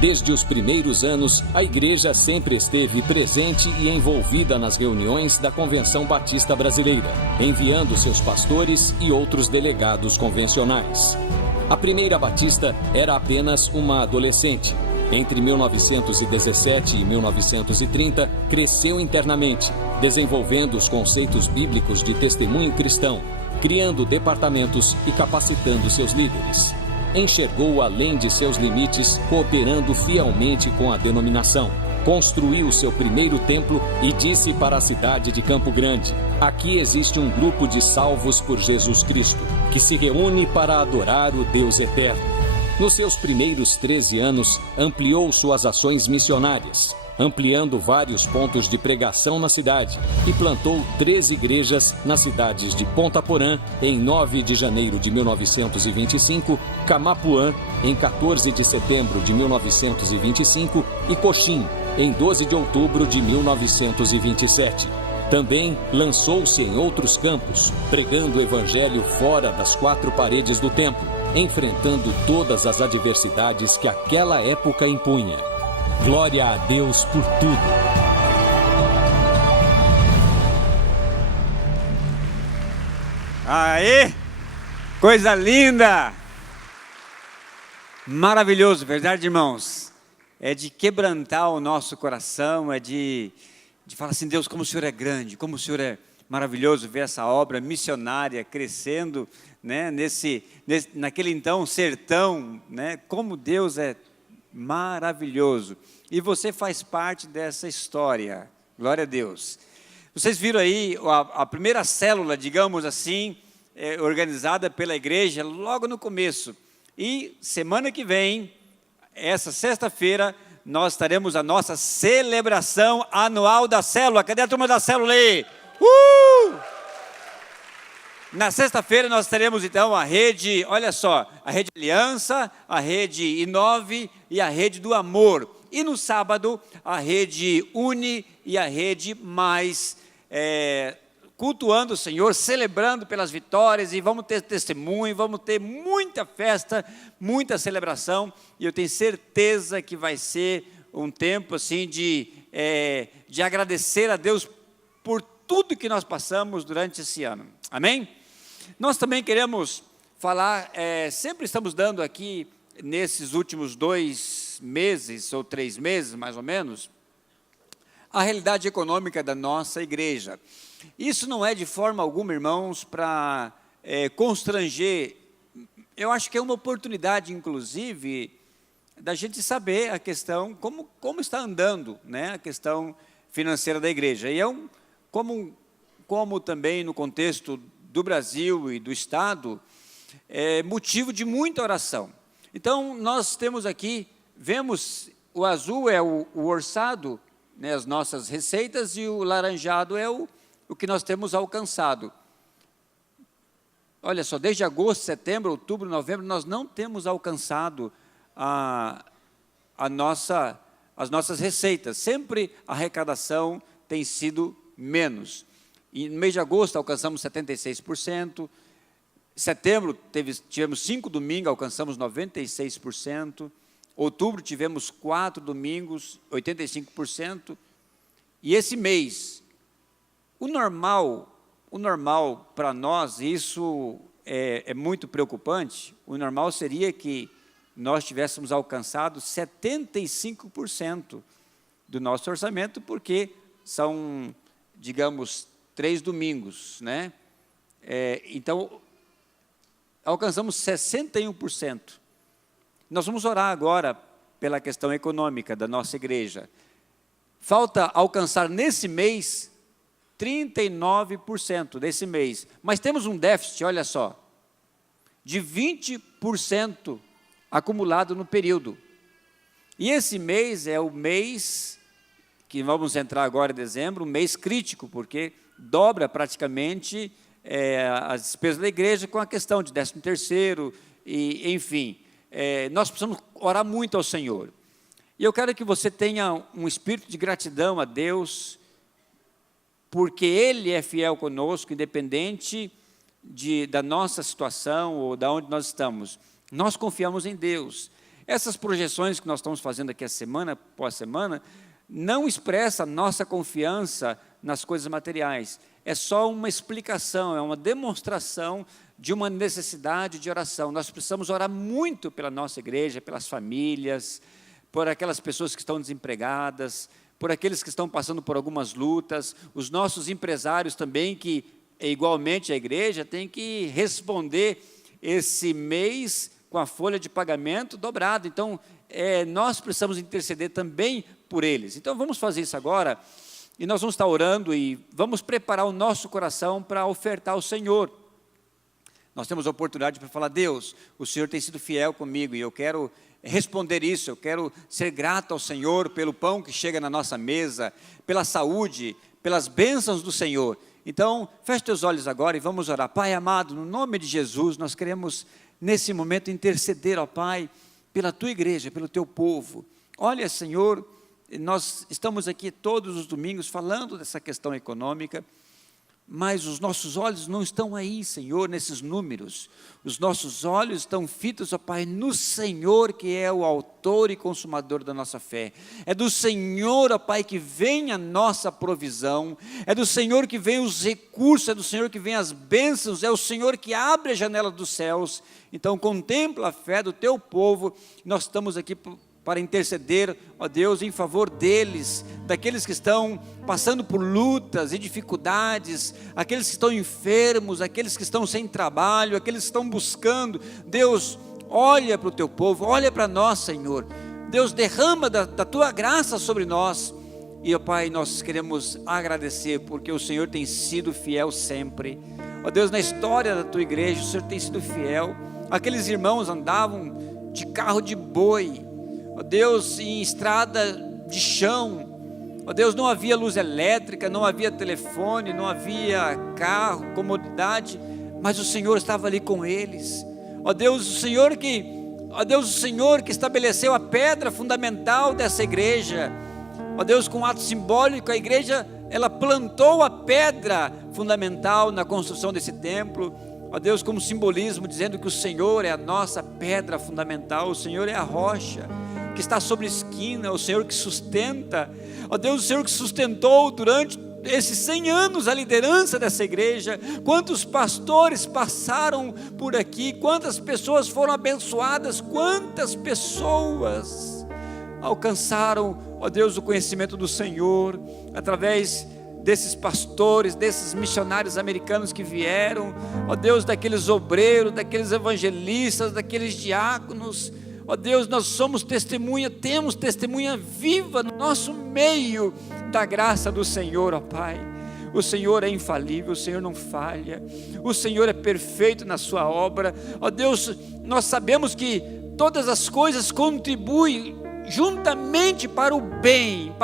Desde os primeiros anos, a igreja sempre esteve presente e envolvida nas reuniões da Convenção Batista Brasileira, enviando seus pastores e outros delegados convencionais. A Primeira Batista era apenas uma adolescente. Entre 1917 e 1930, cresceu internamente, desenvolvendo os conceitos bíblicos de testemunho cristão, criando departamentos e capacitando seus líderes. Enxergou além de seus limites, cooperando fielmente com a denominação. Construiu seu primeiro templo e disse para a cidade de Campo Grande: aqui existe um grupo de salvos por Jesus Cristo, que se reúne para adorar o Deus eterno. Nos seus primeiros 13 anos, ampliou suas ações missionárias, ampliando vários pontos de pregação na cidade, e plantou 3 igrejas nas cidades de Ponta Porã, em 9 de janeiro de 1925, Camapuã, em 14 de setembro de 1925, e Coxim, em 12 de outubro de 1927. Também lançou-se em outros campos, pregando o evangelho fora das 4 paredes do templo, enfrentando todas as adversidades que aquela época impunha. Glória a Deus por tudo. Aê! Coisa linda! Maravilhoso, verdade, irmãos? É de quebrantar o nosso coração, é de falar assim, Deus, como o Senhor é grande, como o Senhor é maravilhoso, ver essa obra missionária crescendo, né, naquele então sertão, né, como Deus é maravilhoso. E você faz parte dessa história, glória a Deus. Vocês viram aí a primeira célula, digamos assim, organizada pela igreja logo no começo. E semana que vem, essa sexta-feira, nós teremos a nossa celebração anual da célula. Cadê a turma da célula aí? Na sexta-feira nós teremos então a rede, olha só, a rede Aliança, a rede Inove e a rede do Amor. E no sábado, a rede Uni e a rede Mais, cultuando o Senhor, celebrando pelas vitórias, e vamos ter testemunho, vamos ter muita festa, muita celebração, e eu tenho certeza que vai ser um tempo assim de agradecer a Deus por tudo que nós passamos durante esse ano, amém? Nós também queremos falar, sempre estamos dando aqui, nesses últimos 2 meses, ou 3 meses mais ou menos, a realidade econômica da nossa igreja. Isso não é de forma alguma, irmãos, para constranger. Eu acho que é uma oportunidade, inclusive, da gente saber a questão, como está andando, né, a questão financeira da igreja. E como também no contexto do Brasil e do Estado, é motivo de muita oração. Então, nós temos aqui, vemos, o azul é o orçado, né, as nossas receitas, e o laranjado é o que nós temos alcançado. Olha só, desde agosto, setembro, outubro, novembro, nós não temos alcançado as nossas receitas. Sempre a arrecadação tem sido menos. E no mês de agosto alcançamos 76%, setembro tivemos 5 domingos, alcançamos 96%, outubro tivemos 4 domingos, 85%, e esse mês, o normal para nós, isso é muito preocupante, o normal seria que nós tivéssemos alcançado 75% do nosso orçamento, porque são, digamos, 3 domingos, né? Então, alcançamos 61%. Nós vamos orar agora pela questão econômica da nossa igreja. Falta alcançar nesse mês 39% desse mês, mas temos um déficit, olha só, de 20% acumulado no período. E esse mês é o mês que vamos entrar agora em dezembro, um mês crítico, porque dobra praticamente as despesas da igreja com a questão de 13º, e enfim, nós precisamos orar muito ao Senhor. E eu quero que você tenha um espírito de gratidão a Deus, porque Ele é fiel conosco, independente da nossa situação ou de onde nós estamos. Nós confiamos em Deus. Essas projeções que nós estamos fazendo aqui semana após semana, não expressa a nossa confiança nas coisas materiais. É só uma explicação, é uma demonstração de uma necessidade de oração. Nós precisamos orar muito pela nossa igreja, pelas famílias, por aquelas pessoas que estão desempregadas, por aqueles que estão passando por algumas lutas, os nossos empresários também, que igualmente a igreja tem que responder esse mês com a folha de pagamento dobrada. Então, nós precisamos interceder também por eles. Então, vamos fazer isso agora, e nós vamos estar orando e vamos preparar o nosso coração para ofertar ao Senhor. Nós temos a oportunidade para falar, Deus, o Senhor tem sido fiel comigo, e eu quero responder isso, eu quero ser grato ao Senhor pelo pão que chega na nossa mesa, pela saúde, pelas bênçãos do Senhor. Então, feche teus olhos agora e vamos orar. Pai amado, no nome de Jesus, nós queremos nesse momento interceder, ó Pai, pela Tua igreja, pelo Teu povo. Olha, Senhor, nós estamos aqui todos os domingos falando dessa questão econômica, mas os nossos olhos não estão aí, Senhor, nesses números. Os nossos olhos estão fitos, ó Pai, no Senhor, que é o autor e consumador da nossa fé. É do Senhor, ó Pai, que vem a nossa provisão. É do Senhor que vem os recursos, é do Senhor que vem as bênçãos, é o Senhor que abre a janela dos céus. Então, contempla a fé do teu povo. Nós estamos aqui para interceder, ó Deus, em favor deles, daqueles que estão passando por lutas e dificuldades, aqueles que estão enfermos, aqueles que estão sem trabalho, aqueles que estão buscando. Deus, olha para o teu povo, olha para nós, Senhor. Deus, derrama da tua graça sobre nós. E, ó Pai, nós queremos agradecer, porque o Senhor tem sido fiel sempre. Ó Deus, na história da tua igreja, o Senhor tem sido fiel. Aqueles irmãos andavam de carro de boi, ó Deus, em estrada de chão. Ó Deus, não havia luz elétrica, não havia telefone, não havia carro, comodidade, mas o Senhor estava ali com eles. Ó Deus, o Senhor que estabeleceu a pedra fundamental dessa igreja. Ó Deus, com um ato simbólico, a igreja, ela plantou a pedra fundamental na construção desse templo. Ó Deus, como simbolismo, dizendo que o Senhor é a nossa pedra fundamental, o Senhor é a rocha que está sobre a esquina, o Senhor que sustenta. Ó Deus, o Senhor que sustentou durante esses 100 anos a liderança dessa igreja. Quantos pastores passaram por aqui, quantas pessoas foram abençoadas, quantas pessoas alcançaram, ó Deus, o conhecimento do Senhor, através desses pastores, desses missionários americanos que vieram, ó Deus, daqueles obreiros, daqueles evangelistas, daqueles diáconos. Ó Deus, nós somos testemunha, temos testemunha viva no nosso meio da graça do Senhor, ó Pai. O Senhor é infalível, o Senhor não falha, o Senhor é perfeito na sua obra. Ó Deus, nós sabemos que todas as coisas contribuem juntamente para o bem.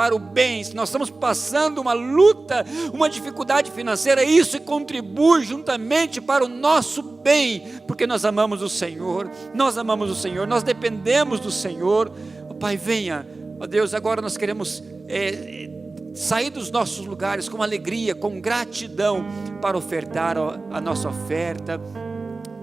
Se nós estamos passando uma luta, uma dificuldade financeira, isso contribui juntamente para o nosso bem, porque nós amamos o Senhor, nós dependemos do Senhor. Ó Pai, venha, ó Deus, agora nós queremos sair dos nossos lugares com alegria, com gratidão, para ofertar a nossa oferta,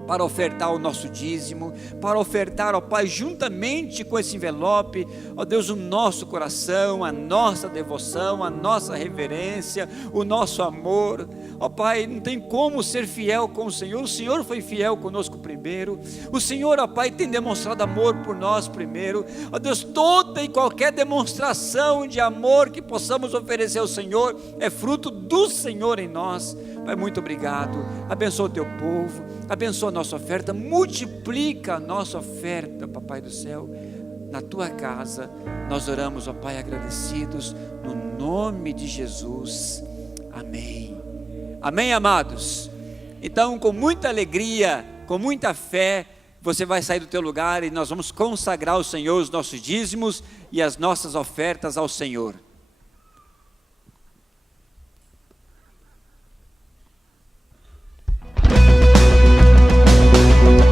para ofertar o nosso dízimo, para ofertar, ó Pai, juntamente com esse envelope, ó Deus, o nosso coração, a nossa devoção, a nossa reverência, o nosso amor. Ó Pai, não tem como ser fiel com o Senhor foi fiel conosco primeiro, o Senhor, ó Pai, tem demonstrado amor por nós primeiro. Ó Deus, toda e qualquer demonstração de amor que possamos oferecer ao Senhor, é fruto do Senhor em nós. Pai, muito obrigado, abençoa o teu povo, abençoa a nossa oferta, multiplica a nossa oferta, Papai do céu, na tua casa. Nós oramos, ó Pai, agradecidos, no nome de Jesus, amém. Amém, amados? Então, com muita alegria, com muita fé, você vai sair do teu lugar e nós vamos consagrar ao Senhor os nossos dízimos e as nossas ofertas ao Senhor. Oh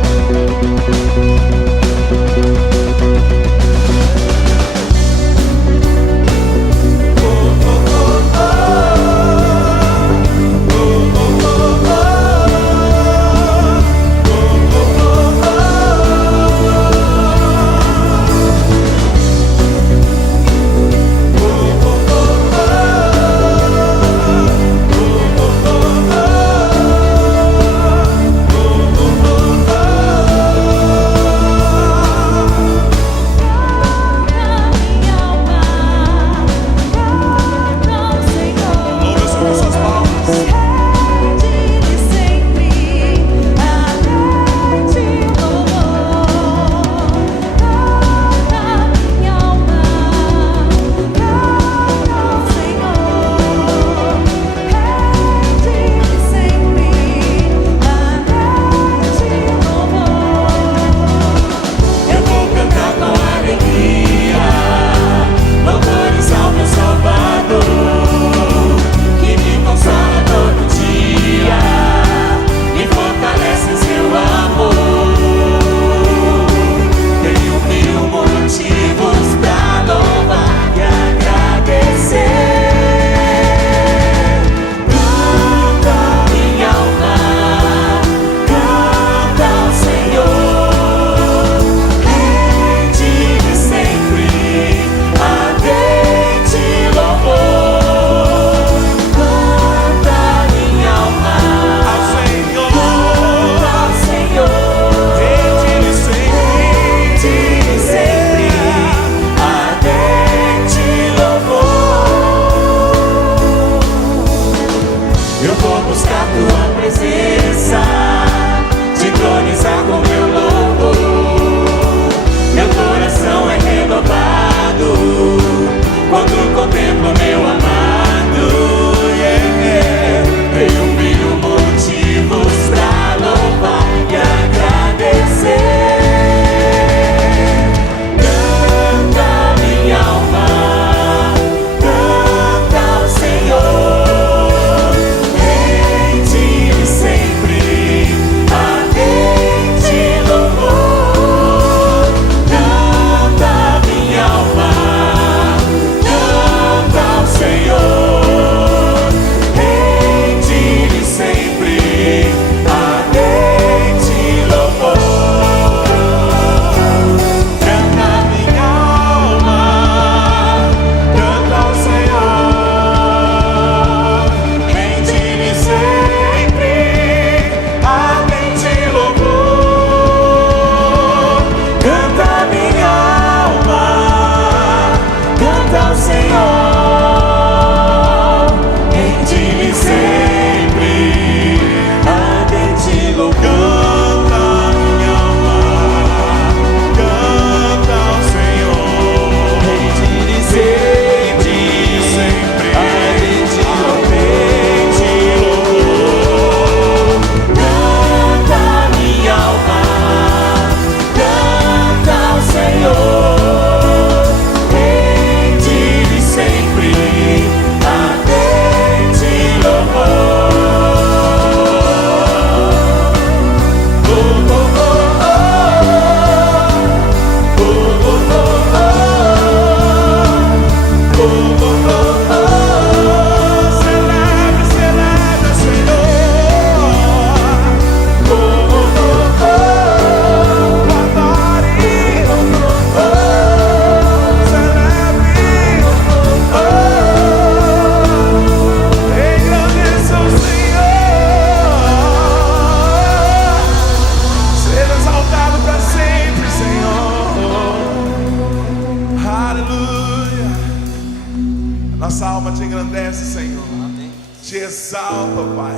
Te exalta, Pai,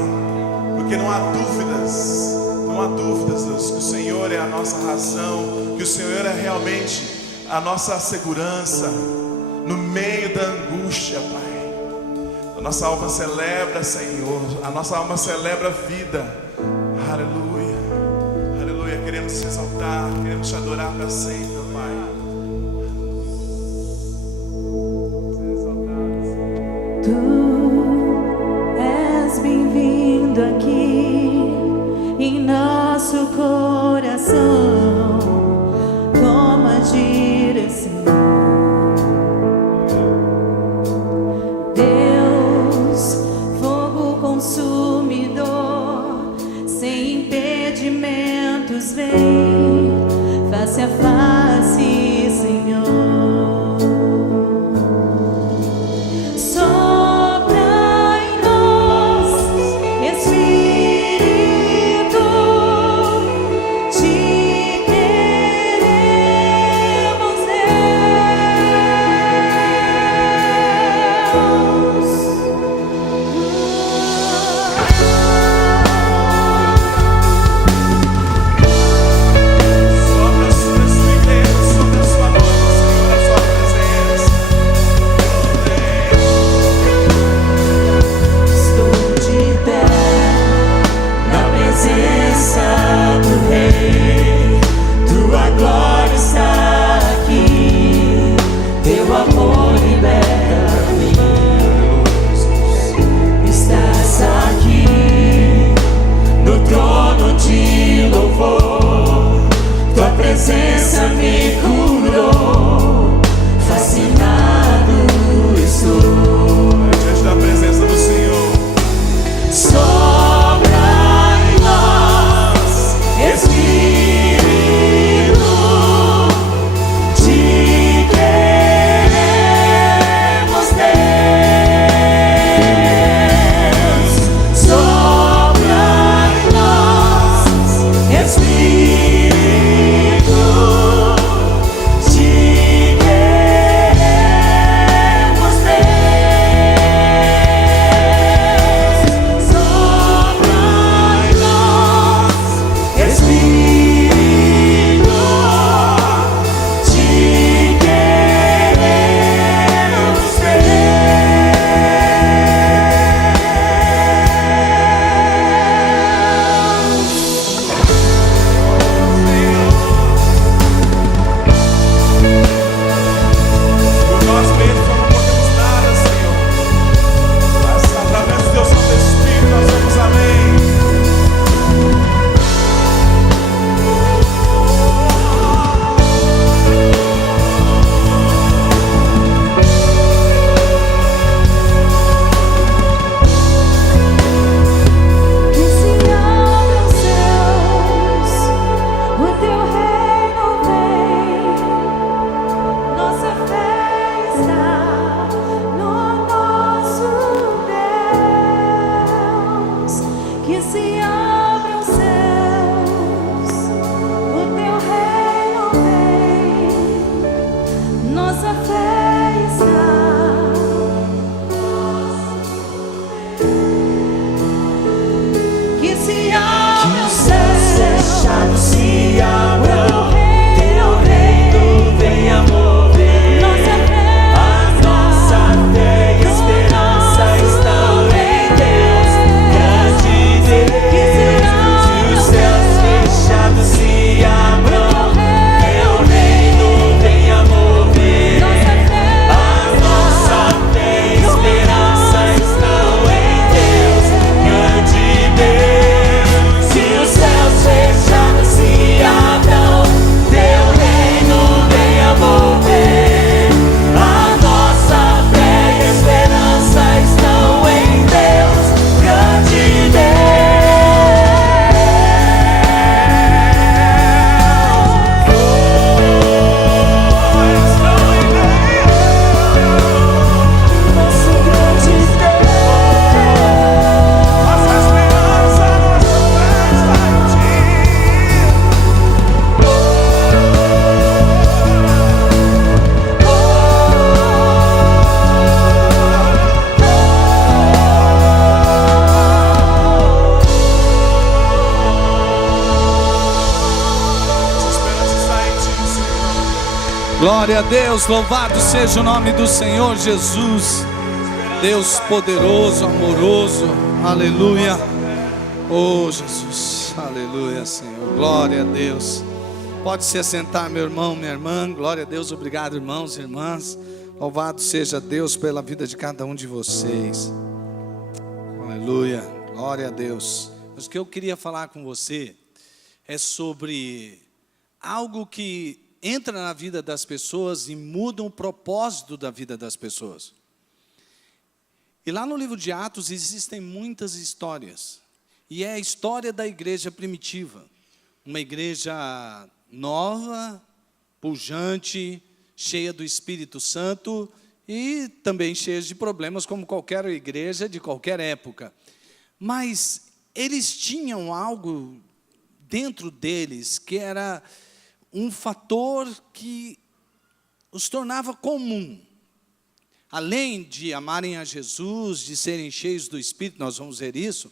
porque não há dúvidas, Deus, que o Senhor é a nossa razão, que o Senhor é realmente a nossa segurança no meio da angústia, Pai. A nossa alma celebra, Senhor, a nossa alma celebra a vida. Aleluia, aleluia. Queremos te exaltar, queremos te adorar para sempre, Pai. Tu és bem-vindo aqui em nosso coração. Toma direção, Deus, fogo consumidor, sem impedimentos, vem face a face, Senhor. Presença me curou, fascinado estou. Diante da presença do Senhor, sopra em nós, Espírito, te queremos, Deus. Sopra em nós, Espírito, Glória a Deus, louvado seja o nome do Senhor Jesus, Deus poderoso, amoroso, aleluia. Oh Jesus, aleluia Senhor, glória a Deus. Pode se assentar, meu irmão, minha irmã. Glória a Deus, obrigado irmãos e irmãs. Louvado seja Deus pela vida de cada um de vocês. Aleluia, glória a Deus. Mas o que eu queria falar com você é sobre algo que entra na vida das pessoas e muda o propósito da vida das pessoas. E lá no livro de Atos existem muitas histórias. E é a história da igreja primitiva. Uma igreja nova, pujante, cheia do Espírito Santo e também cheia de problemas, como qualquer igreja de qualquer época. Mas eles tinham algo dentro deles que era um fator que os tornava comum. Além de amarem a Jesus, de serem cheios do Espírito, nós vamos ver isso.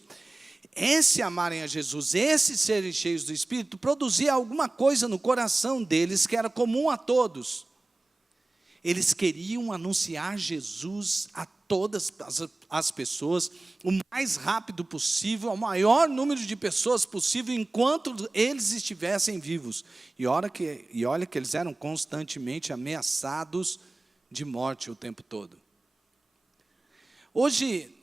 Esse amarem a Jesus, esse serem cheios do Espírito, produzia alguma coisa no coração deles que era comum a todos. Eles queriam anunciar Jesus a todas as pessoas, o mais rápido possível, ao maior número de pessoas possível, enquanto eles estivessem vivos. E olha que eles eram constantemente ameaçados de morte o tempo todo. Hoje,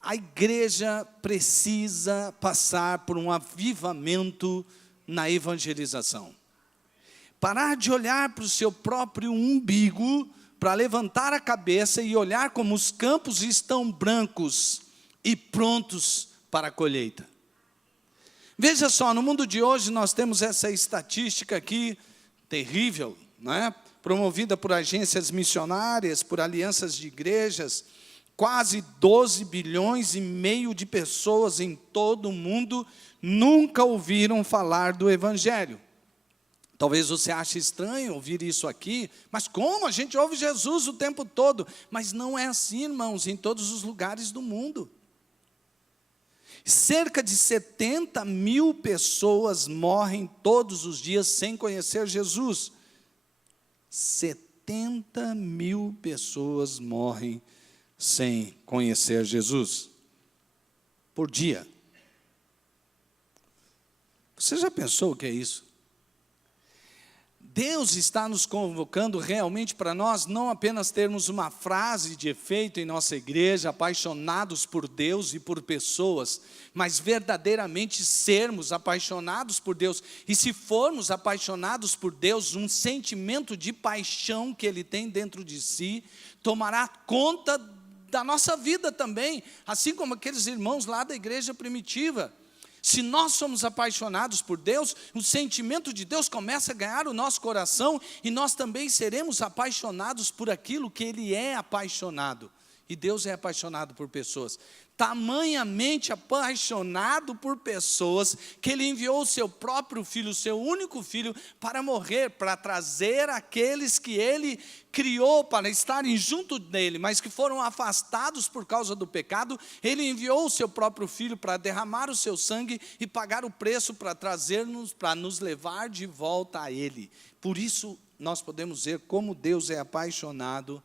a igreja precisa passar por um avivamento na evangelização. Parar de olhar para o seu próprio umbigo, para levantar a cabeça e olhar como os campos estão brancos e prontos para a colheita. Veja só, no mundo de hoje nós temos essa estatística aqui, terrível, não é? Promovida por agências missionárias, por alianças de igrejas. Quase 12 bilhões e meio de pessoas em todo o mundo nunca ouviram falar do Evangelho. Talvez você ache estranho ouvir isso aqui, mas como? A gente ouve Jesus o tempo todo. Mas não é assim, irmãos, em todos os lugares do mundo. Cerca de 70 mil pessoas morrem todos os dias sem conhecer Jesus. 70 mil pessoas morrem sem conhecer Jesus por dia. Você já pensou o que é isso? Deus está nos convocando realmente para nós não apenas termos uma frase de efeito em nossa igreja, apaixonados por Deus e por pessoas, mas verdadeiramente sermos apaixonados por Deus. E se formos apaixonados por Deus, um sentimento de paixão que Ele tem dentro de si tomará conta da nossa vida também, assim como aqueles irmãos lá da igreja primitiva. Se nós somos apaixonados por Deus, o sentimento de Deus começa a ganhar o nosso coração e nós também seremos apaixonados por aquilo que Ele é apaixonado. E Deus é apaixonado por pessoas. Tamanhamente apaixonado por pessoas, que Ele enviou o seu próprio Filho, o seu único Filho, para morrer, para trazer aqueles que Ele criou para estarem junto dEle, mas que foram afastados por causa do pecado. Ele enviou o seu próprio Filho para derramar o seu sangue e pagar o preço para trazer-nos, para nos levar de volta a Ele. Por isso, nós podemos ver como Deus é apaixonado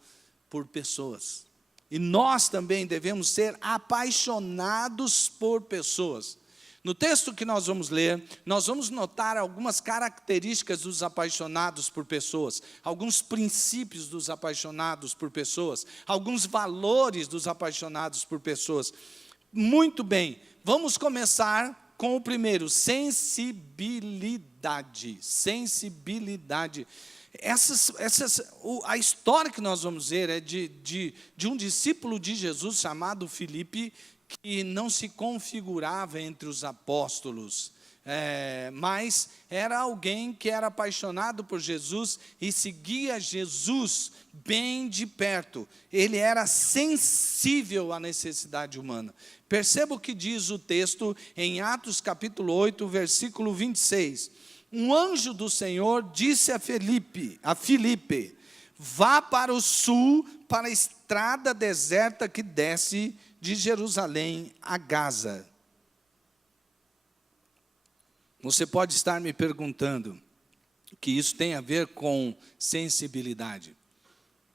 por pessoas. E nós também devemos ser apaixonados por pessoas. No texto que nós vamos ler, nós vamos notar algumas características dos apaixonados por pessoas, alguns princípios dos apaixonados por pessoas, alguns valores dos apaixonados por pessoas. Muito bem, vamos começar com o primeiro, sensibilidade. Sensibilidade. A história que nós vamos ver é de um discípulo de Jesus chamado Filipe, que não se configurava entre os apóstolos, mas era alguém que era apaixonado por Jesus e seguia Jesus bem de perto. Ele era sensível à necessidade humana. Perceba o que diz o texto em Atos capítulo 8, versículo 26. Um anjo do Senhor disse a Filipe, vá para o sul, para a estrada deserta que desce de Jerusalém a Gaza. Você pode estar me perguntando, que isso tem a ver com sensibilidade.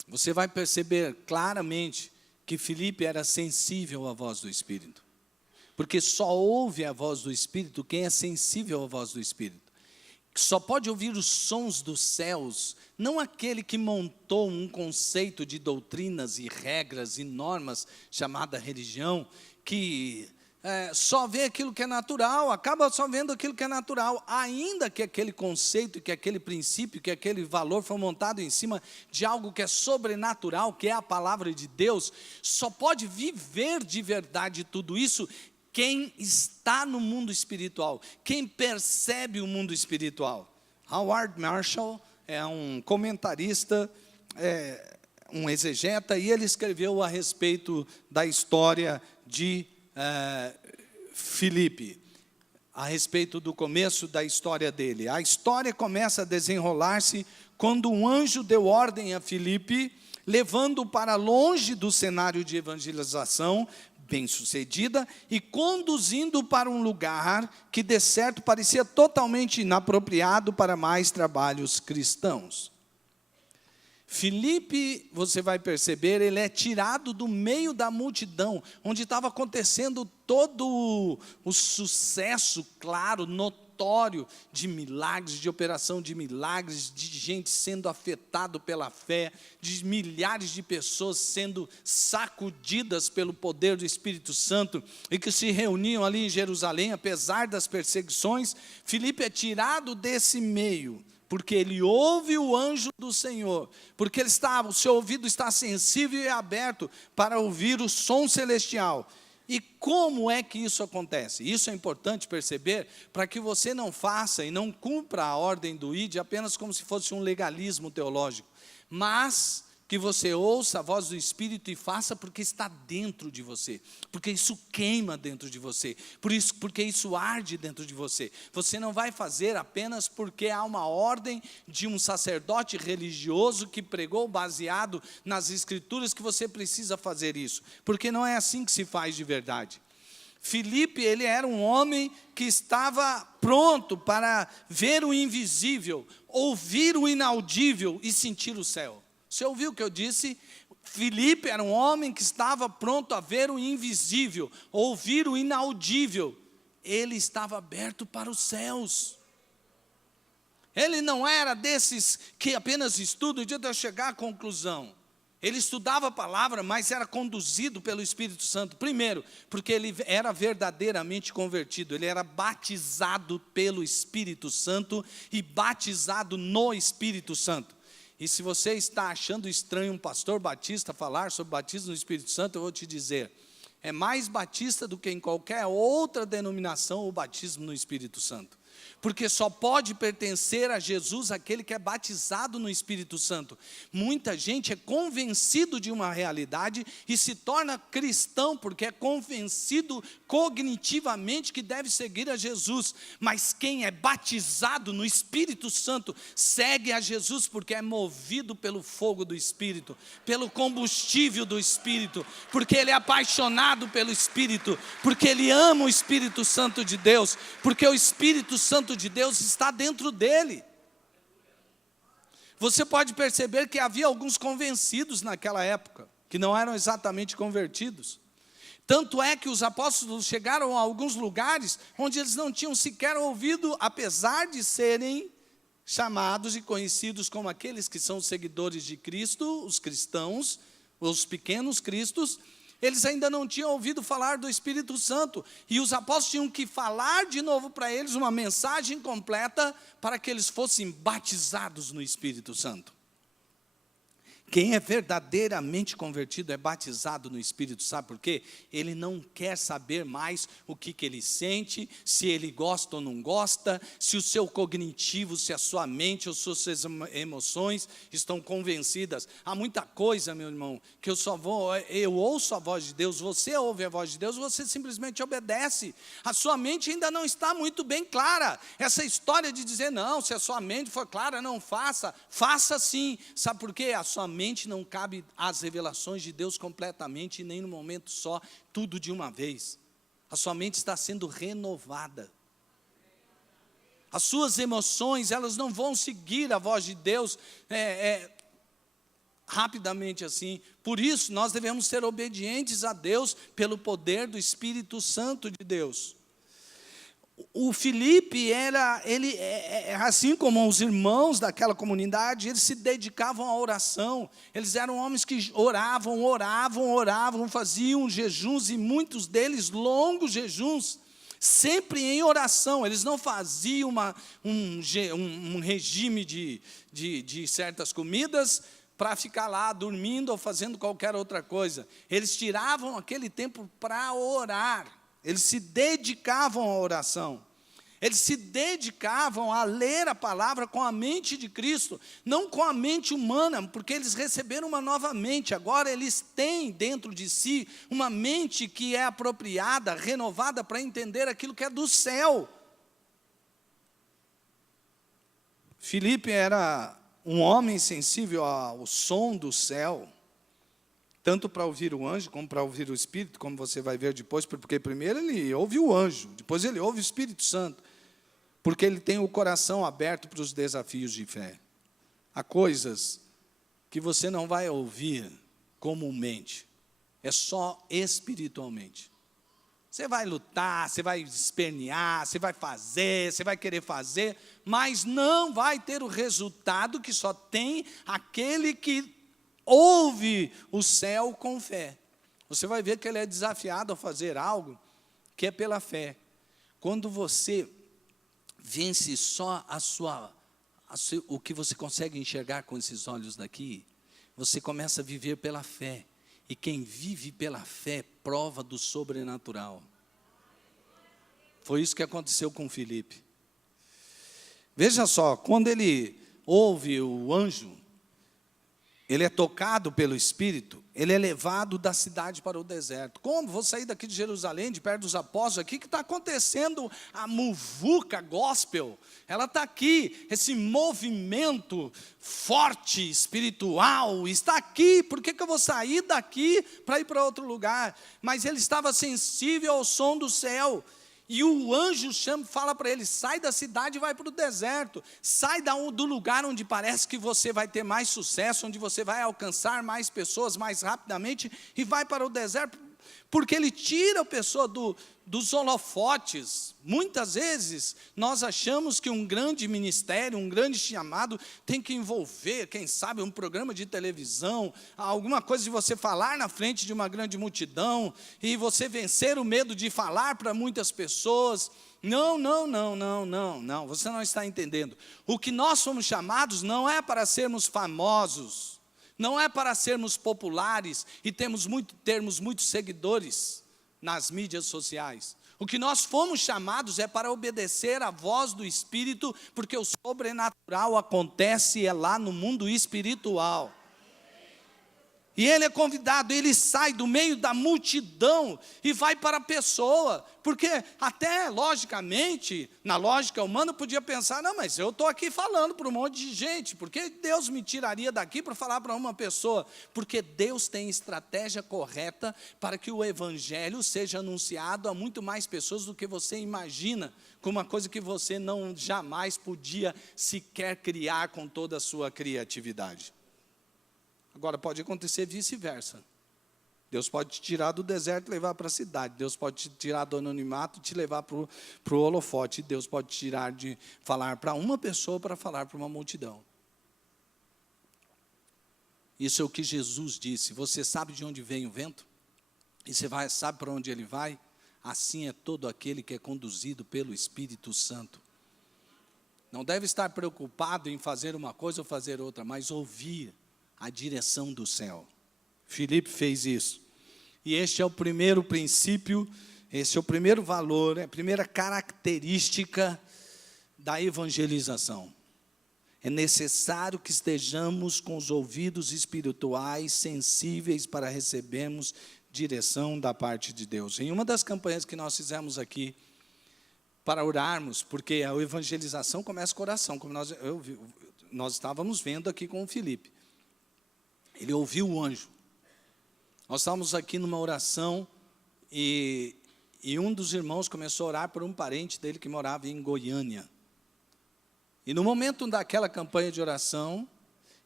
Você vai perceber claramente que Filipe era sensível à voz do Espírito. Porque só ouve a voz do Espírito quem é sensível à voz do Espírito. Só pode ouvir os sons dos céus, não aquele que montou um conceito de doutrinas e regras e normas chamada religião, que só vê aquilo que é natural, acaba só vendo aquilo que é natural, ainda que aquele conceito, que aquele princípio, que aquele valor foi montado em cima de algo que é sobrenatural, que é a palavra de Deus. Só pode viver de verdade tudo isso quem está no mundo espiritual, quem percebe o mundo espiritual. Howard Marshall é um comentarista, um exegeta, e ele escreveu a respeito da história de Filipe, a respeito do começo da história dele. A história começa a desenrolar-se quando um anjo deu ordem a Filipe, levando-o para longe do cenário de evangelização bem-sucedida e conduzindo para um lugar que, de certo, parecia totalmente inapropriado para mais trabalhos cristãos. Filipe, você vai perceber, ele é tirado do meio da multidão, onde estava acontecendo todo o sucesso, claro, notório, de milagres, de operação de milagres, de gente sendo afetado pela fé, de milhares de pessoas sendo sacudidas pelo poder do Espírito Santo, e que se reuniam ali em Jerusalém, apesar das perseguições. Filipe é tirado desse meio, porque ele ouve o anjo do Senhor, porque o seu ouvido está sensível e aberto para ouvir o som celestial. E como é que isso acontece? Isso é importante perceber, para que você não faça e não cumpra a ordem do ID apenas como se fosse um legalismo teológico, mas que você ouça a voz do Espírito e faça porque está dentro de você, porque isso queima dentro de você, porque isso arde dentro de você. Você não vai fazer apenas porque há uma ordem de um sacerdote religioso que pregou baseado nas Escrituras que você precisa fazer isso, porque não é assim que se faz de verdade. Filipe, ele era um homem que estava pronto para ver o invisível, ouvir o inaudível e sentir o céu. Você ouviu o que eu disse? Filipe era um homem que estava pronto a ver o invisível, ouvir o inaudível. Ele estava aberto para os céus. Ele não era desses que apenas estudam de eu chegar à conclusão. Ele estudava a palavra, mas era conduzido pelo Espírito Santo. Primeiro, porque ele era verdadeiramente convertido. Ele era batizado pelo Espírito Santo e batizado no Espírito Santo. E se você está achando estranho um pastor batista falar sobre batismo no Espírito Santo, eu vou te dizer, é mais batista do que em qualquer outra denominação o batismo no Espírito Santo. Porque só pode pertencer a Jesus aquele que é batizado no Espírito Santo. Muita gente é convencido de uma realidade e se torna cristão porque é convencido cognitivamente que deve seguir a Jesus. Mas quem é batizado no Espírito Santo segue a Jesus porque é movido pelo fogo do Espírito, pelo combustível do Espírito, porque ele é apaixonado pelo Espírito, porque ele ama o Espírito Santo de Deus, porque o Espírito Santo de Deus está dentro dele. Você pode perceber que havia alguns convencidos naquela época, que não eram exatamente convertidos. Tanto é que os apóstolos chegaram a alguns lugares onde eles não tinham sequer ouvido, apesar de serem chamados e conhecidos como aqueles que são seguidores de Cristo, os cristãos, os pequenos cristos. Eles ainda não tinham ouvido falar do Espírito Santo, e os apóstolos tinham que falar de novo para eles uma mensagem completa, para que eles fossem batizados no Espírito Santo. Quem é verdadeiramente convertido é batizado no Espírito, sabe por quê? Ele não quer saber mais o que ele sente, se ele gosta ou não gosta, se o seu cognitivo, se a sua mente ou suas emoções estão convencidas. Há muita coisa, meu irmão, que eu ouço a voz de Deus, você ouve a voz de Deus, você simplesmente obedece. A sua mente ainda não está muito bem clara. Essa história de dizer, não, se a sua mente for clara, não faça. Faça sim. Sabe por quê? A sua mente não cabe às revelações de Deus completamente, nem no momento só, tudo de uma vez. A sua mente está sendo renovada. As suas emoções, elas não vão seguir a voz de Deus rapidamente assim. Por isso, nós devemos ser obedientes a Deus pelo poder do Espírito Santo de Deus. O Filipe assim como os irmãos daquela comunidade, eles se dedicavam à oração. Eles eram homens que oravam, faziam jejuns, e muitos deles longos jejuns, sempre em oração. Eles não faziam um regime de certas comidas para ficar lá dormindo ou fazendo qualquer outra coisa. Eles tiravam aquele tempo para orar. Eles se dedicavam à oração. Eles se dedicavam a ler a palavra com a mente de Cristo, não com a mente humana, porque eles receberam uma nova mente. Agora eles têm dentro de si uma mente que é apropriada, renovada para entender aquilo que é do céu. Filipe era um homem sensível ao som do céu, tanto para ouvir o anjo, como para ouvir o Espírito, como você vai ver depois, porque primeiro ele ouve o anjo, depois ele ouve o Espírito Santo, porque ele tem o coração aberto para os desafios de fé. Há coisas que você não vai ouvir comumente, é só espiritualmente. Você vai lutar, você vai espernear, você vai fazer, você vai querer fazer, mas não vai ter o resultado que só tem aquele que ouve o céu com fé. Você vai ver que ele é desafiado a fazer algo que é pela fé. Quando você vence só o que você consegue enxergar com esses olhos daqui, você começa a viver pela fé. E quem vive pela fé prova do sobrenatural. Foi isso que aconteceu com Filipe. Veja só, quando ele ouve o anjo, ele é tocado pelo Espírito, ele é levado da cidade para o deserto. Como? Vou sair daqui de Jerusalém, de perto dos apóstolos, aqui que está acontecendo a muvuca gospel. Ela está aqui, esse movimento forte, espiritual, está aqui. Por que eu vou sair daqui para ir para outro lugar? Mas ele estava sensível ao som do céu. E o anjo fala para ele, sai da cidade e vai para o deserto. Sai do lugar onde parece que você vai ter mais sucesso, onde você vai alcançar mais pessoas mais rapidamente, e vai para o deserto, porque ele tira a pessoa dos holofotes. Muitas vezes nós achamos que um grande ministério, um grande chamado tem que envolver, quem sabe, um programa de televisão, alguma coisa de você falar na frente de uma grande multidão e você vencer o medo de falar para muitas pessoas. Não, você não está entendendo. O que nós somos chamados não é para sermos famosos, não é para sermos populares e termos muitos seguidores nas mídias sociais. O que nós fomos chamados é para obedecer à voz do Espírito, porque o sobrenatural acontece lá no mundo espiritual. E ele é convidado, ele sai do meio da multidão e vai para a pessoa, porque até logicamente, na lógica humana, podia pensar, não, mas eu estou aqui falando para um monte de gente, por que Deus me tiraria daqui para falar para uma pessoa? Porque Deus tem estratégia correta para que o Evangelho seja anunciado a muito mais pessoas do que você imagina, com uma coisa que você não jamais podia sequer criar com toda a sua criatividade. Agora, pode acontecer vice-versa. Deus pode te tirar do deserto e levar para a cidade. Deus pode te tirar do anonimato e te levar para o holofote. Deus pode te tirar de falar para uma pessoa para falar para uma multidão. Isso é o que Jesus disse. Você sabe de onde vem o vento? E você sabe para onde ele vai? Assim é todo aquele que é conduzido pelo Espírito Santo. Não deve estar preocupado em fazer uma coisa ou fazer outra, mas ouvir a direção do céu. Filipe fez isso. E este é o primeiro princípio, esse é o primeiro valor, é a primeira característica da evangelização. É necessário que estejamos com os ouvidos espirituais sensíveis para recebermos direção da parte de Deus. Em uma das campanhas que nós fizemos aqui, para orarmos, porque a evangelização começa com oração, como nós estávamos vendo aqui com o Filipe. Ele ouviu o anjo. Nós estávamos aqui numa oração e um dos irmãos começou a orar por um parente dele que morava em Goiânia. E no momento daquela campanha de oração,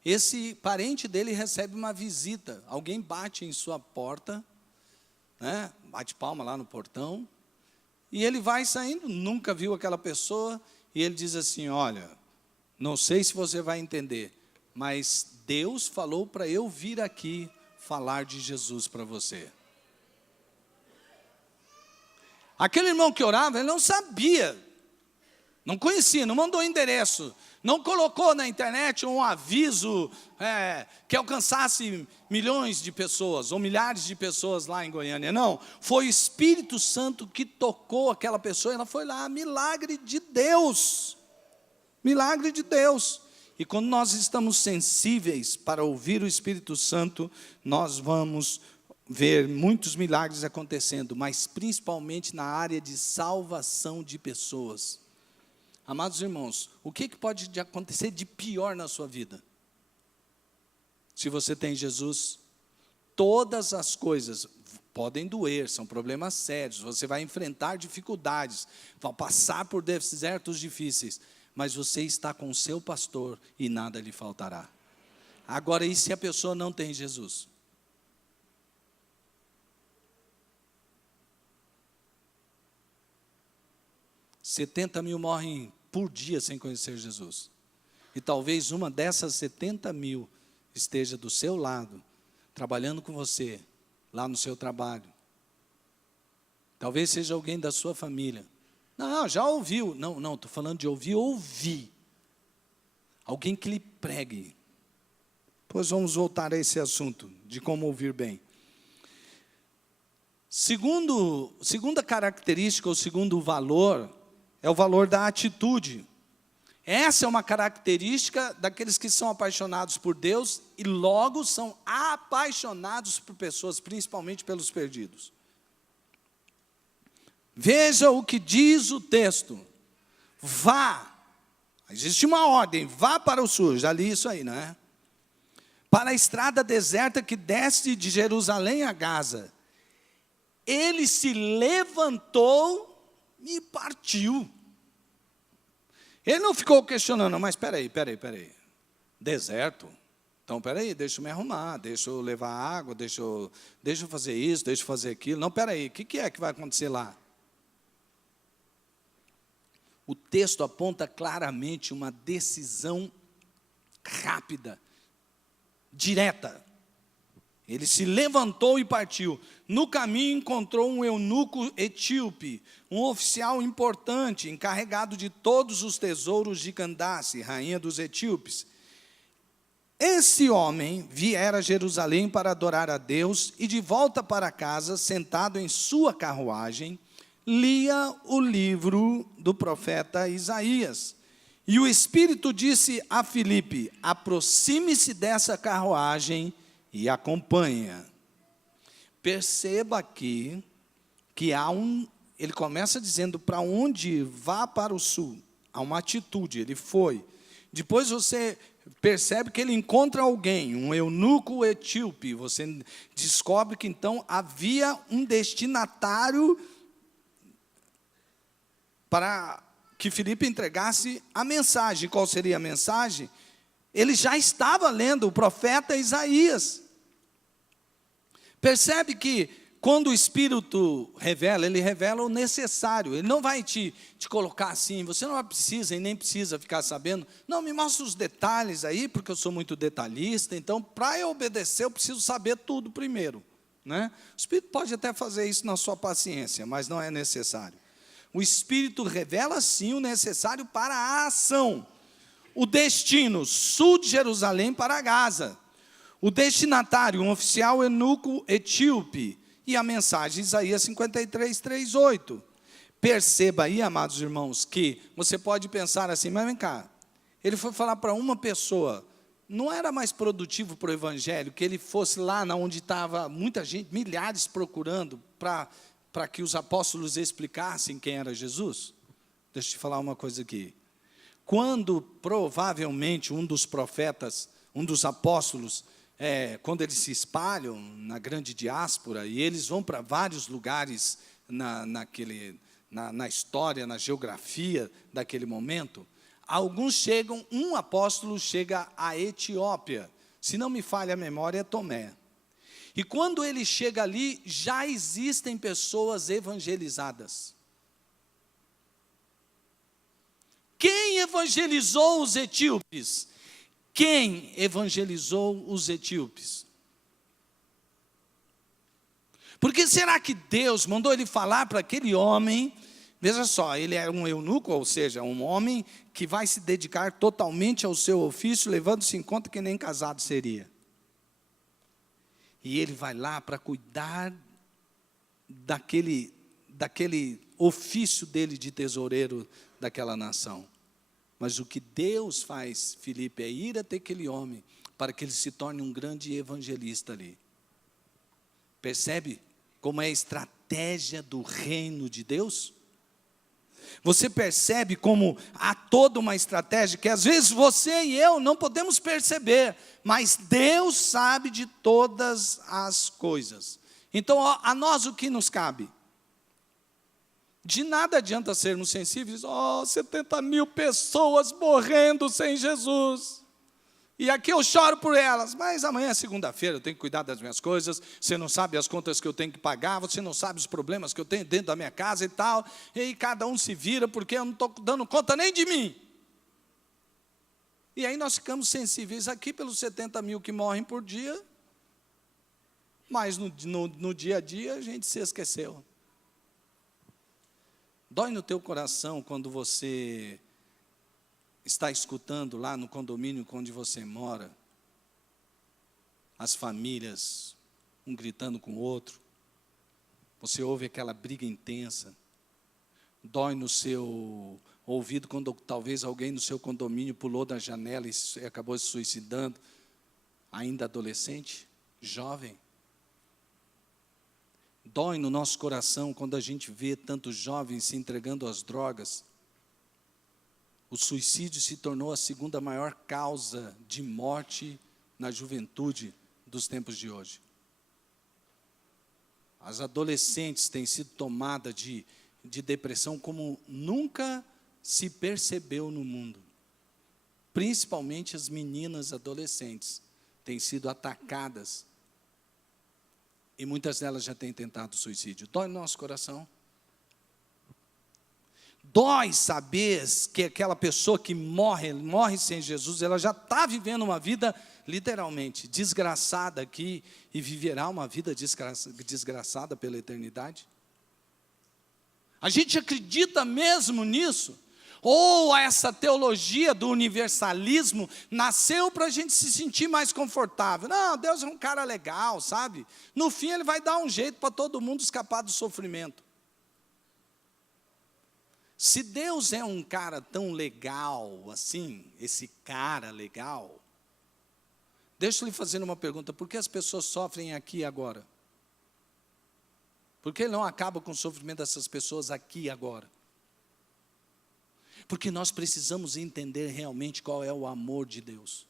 esse parente dele recebe uma visita. Alguém bate em sua porta, né? Bate palma lá no portão, e ele vai saindo, nunca viu aquela pessoa, e ele diz assim: olha, não sei se você vai entender, mas Deus falou para eu vir aqui falar de Jesus para você. Aquele irmão que orava, ele não sabia, não conhecia, não mandou endereço, não colocou na internet um aviso que alcançasse milhões de pessoas, ou milhares de pessoas lá em Goiânia. Não, foi o Espírito Santo que tocou aquela pessoa, ela foi lá, milagre de Deus. Milagre de Deus. E quando nós estamos sensíveis para ouvir o Espírito Santo, nós vamos ver muitos milagres acontecendo, mas principalmente na área de salvação de pessoas. Amados irmãos, o que pode acontecer de pior na sua vida? Se você tem Jesus, todas as coisas podem doer, são problemas sérios, você vai enfrentar dificuldades, vai passar por desertos difíceis, mas você está com o seu pastor e nada lhe faltará. Agora, e se a pessoa não tem Jesus? $70 mil morrem por dia sem conhecer Jesus. E talvez uma dessas 70 mil esteja do seu lado, trabalhando com você, lá no seu trabalho. Talvez seja alguém da sua família. Não, já ouviu. Não, estou falando de ouvir. Alguém que lhe pregue. Pois vamos voltar a esse assunto, de como ouvir bem. Segunda característica, ou segundo valor, é o valor da atitude. Essa é uma característica daqueles que são apaixonados por Deus e logo são apaixonados por pessoas, principalmente pelos perdidos. Veja o que diz o texto. Vá. Existe uma ordem. Vá para o sul. Já li isso aí, não é? Para a estrada deserta que desce de Jerusalém a Gaza. Ele se levantou e partiu. Ele não ficou questionando, mas espera aí. Deserto? Então, espera aí, deixa eu me arrumar, deixa eu levar água, deixa eu fazer isso, deixa eu fazer aquilo. Não, espera aí, o que é que vai acontecer lá? O texto aponta claramente uma decisão rápida, direta. Ele se levantou e partiu. No caminho encontrou um eunuco etíope, um oficial importante, encarregado de todos os tesouros de Candace, rainha dos etíopes. Esse homem viera a Jerusalém para adorar a Deus e de volta para casa, sentado em sua carruagem, lia o livro do profeta Isaías. E o Espírito disse a Filipe: aproxime-se dessa carruagem e acompanha. Perceba aqui que ele começa dizendo para onde vá para o sul. Há uma atitude, ele foi. Depois você percebe que ele encontra alguém, um eunuco etíope. Você descobre que então havia um destinatário para que Filipe entregasse a mensagem. Qual seria a mensagem? Ele já estava lendo o profeta Isaías. Percebe que quando o Espírito revela, ele revela o necessário. Ele não vai te colocar assim, você não precisa e nem precisa ficar sabendo. Não, me mostra os detalhes aí, porque eu sou muito detalhista. Então, para eu obedecer, eu preciso saber tudo primeiro, né? O Espírito pode até fazer isso na sua paciência, mas não é necessário. O Espírito revela sim o necessário para a ação. O destino, sul de Jerusalém para Gaza. O destinatário, um oficial eunuco etíope. E a mensagem, Isaías 53, 3, 8. Perceba aí, amados irmãos, que você pode pensar assim, mas vem cá, ele foi falar para uma pessoa, não era mais produtivo para o evangelho que ele fosse lá onde estava muita gente, milhares procurando para que os apóstolos explicassem quem era Jesus? Deixa eu te falar uma coisa aqui. Quando provavelmente um dos profetas, um dos apóstolos, quando eles se espalham na grande diáspora, e eles vão para vários lugares na história, na geografia daquele momento, alguns chegam, um apóstolo chega à Etiópia, se não me falha a memória, é Tomé. E quando ele chega ali, já existem pessoas evangelizadas. Quem evangelizou os etíopes? Quem evangelizou os etíopes? Porque será que Deus mandou ele falar para aquele homem? Veja só, ele é um eunuco, ou seja, um homem que vai se dedicar totalmente ao seu ofício, levando-se em conta que nem casado seria. E ele vai lá para cuidar daquele ofício dele de tesoureiro daquela nação. Mas o que Deus faz, Filipe, é ir até aquele homem para que ele se torne um grande evangelista ali. Percebe como é a estratégia do reino de Deus? Você percebe como há toda uma estratégia que às vezes você e eu não podemos perceber, mas Deus sabe de todas as coisas. Então, a nós o que nos cabe? De nada adianta sermos sensíveis. 70 mil pessoas morrendo sem Jesus. E aqui eu choro por elas, mas amanhã é segunda-feira, eu tenho que cuidar das minhas coisas, você não sabe as contas que eu tenho que pagar, você não sabe os problemas que eu tenho dentro da minha casa e tal, e cada um se vira, porque eu não estou dando conta nem de mim. E aí nós ficamos sensíveis aqui pelos 70 mil que morrem por dia, mas no dia a dia a gente se esqueceu. Dói no teu coração quando você está escutando lá no condomínio onde você mora, as famílias, um gritando com o outro, você ouve aquela briga intensa, dói no seu ouvido quando talvez alguém no seu condomínio pulou da janela e acabou se suicidando, ainda adolescente, jovem. Dói no nosso coração quando a gente vê tantos jovens se entregando às drogas. O suicídio se tornou a segunda maior causa de morte na juventude dos tempos de hoje. As adolescentes têm sido tomadas de depressão como nunca se percebeu no mundo. Principalmente as meninas adolescentes têm sido atacadas. E muitas delas já têm tentado suicídio. Dói no nosso coração. Dói saber que aquela pessoa que morre sem Jesus, ela já está vivendo uma vida, literalmente, desgraçada aqui, e viverá uma vida desgraçada pela eternidade. A gente acredita mesmo nisso? Ou essa teologia do universalismo nasceu para a gente se sentir mais confortável? Não, Deus é um cara legal, sabe? No fim ele vai dar um jeito para todo mundo escapar do sofrimento. Se Deus é um cara tão legal assim, esse cara legal, deixa eu lhe fazer uma pergunta: por que as pessoas sofrem aqui e agora? Por que ele não acaba com o sofrimento dessas pessoas aqui e agora? Porque nós precisamos entender realmente qual é o amor de Deus.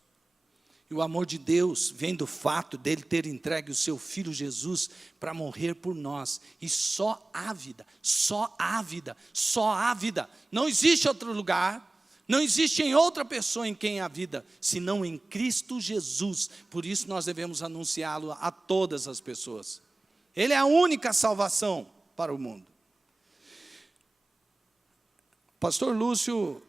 E o amor de Deus vem do fato dele ter entregue o seu Filho Jesus para morrer por nós. E só há vida, só há vida, só há vida. Não existe outro lugar, não existe em outra pessoa em quem há vida, senão em Cristo Jesus. Por isso nós devemos anunciá-lo a todas as pessoas. Ele é a única salvação para o mundo. Pastor Lúcio,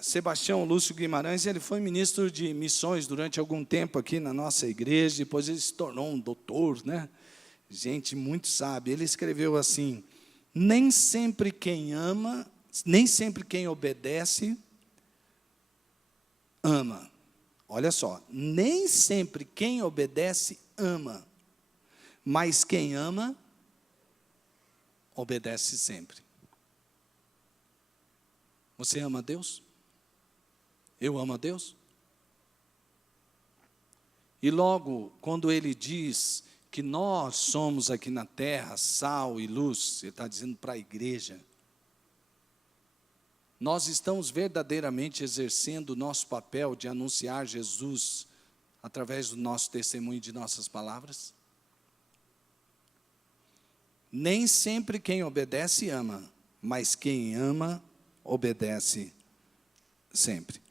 Sebastião Lúcio Guimarães, ele foi ministro de missões durante algum tempo aqui na nossa igreja, depois ele se tornou um doutor, né? Gente muito sábia. Ele escreveu assim: nem sempre quem ama, nem sempre quem obedece, ama. Olha só, nem sempre quem obedece, ama, mas quem ama, obedece sempre. Você ama a Deus? Eu amo a Deus? E logo, quando ele diz que nós somos aqui na terra sal e luz, ele está dizendo para a igreja, nós estamos verdadeiramente exercendo o nosso papel de anunciar Jesus através do nosso testemunho e de nossas palavras? Nem sempre quem obedece ama, mas quem ama obedece Sempre.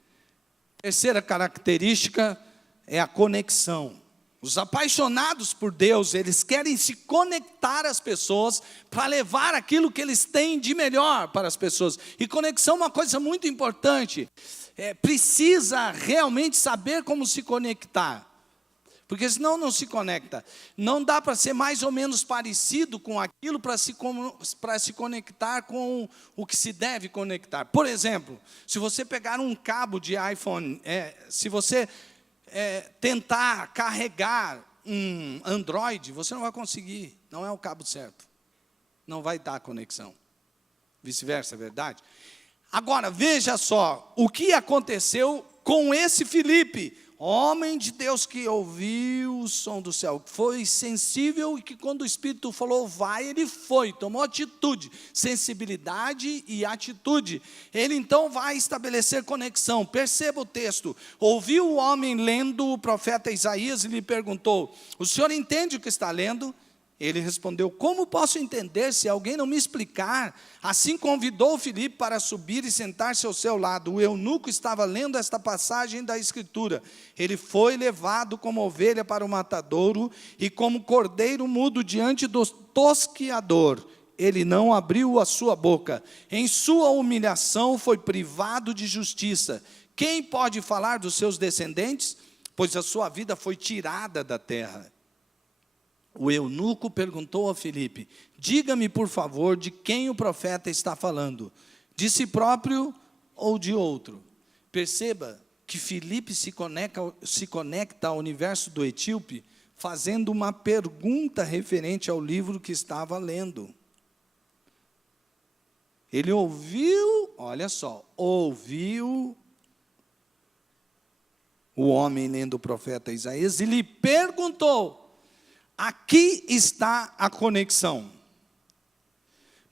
Terceira característica é a conexão. Os apaixonados por Deus, eles querem se conectar às pessoas para levar aquilo que eles têm de melhor para as pessoas. E conexão é uma coisa muito importante. Precisa realmente saber como se conectar. Porque senão não se conecta. Não dá para ser mais ou menos parecido com aquilo para se conectar com o que se deve conectar. Por exemplo, se você pegar um cabo de iPhone, se você tentar carregar um Android, você não vai conseguir. Não é o cabo certo. Não vai dar conexão. Vice-versa, é verdade? Agora, veja só o que aconteceu com esse Filipe, homem de Deus que ouviu o som do céu, foi sensível e que quando o Espírito falou, vai, ele foi, tomou atitude, sensibilidade e atitude. Ele então vai estabelecer conexão. Perceba o texto. Ouviu o homem lendo o profeta Isaías e lhe perguntou, o senhor entende o que está lendo? Ele respondeu, como posso entender se alguém não me explicar? Assim convidou Filipe para subir e sentar-se ao seu lado. O eunuco estava lendo esta passagem da Escritura. Ele foi levado como ovelha para o matadouro e como cordeiro mudo diante do tosquiador. Ele não abriu a sua boca. Em sua humilhação foi privado de justiça. Quem pode falar dos seus descendentes? Pois a sua vida foi tirada da terra. O eunuco perguntou a Filipe, diga-me por favor de quem o profeta está falando, de si próprio ou de outro? Perceba que Filipe se conecta ao universo do etíope, fazendo uma pergunta referente ao livro que estava lendo. Ele ouviu, olha só, ouviu o homem lendo o profeta Isaías e lhe perguntou. Aqui está a conexão.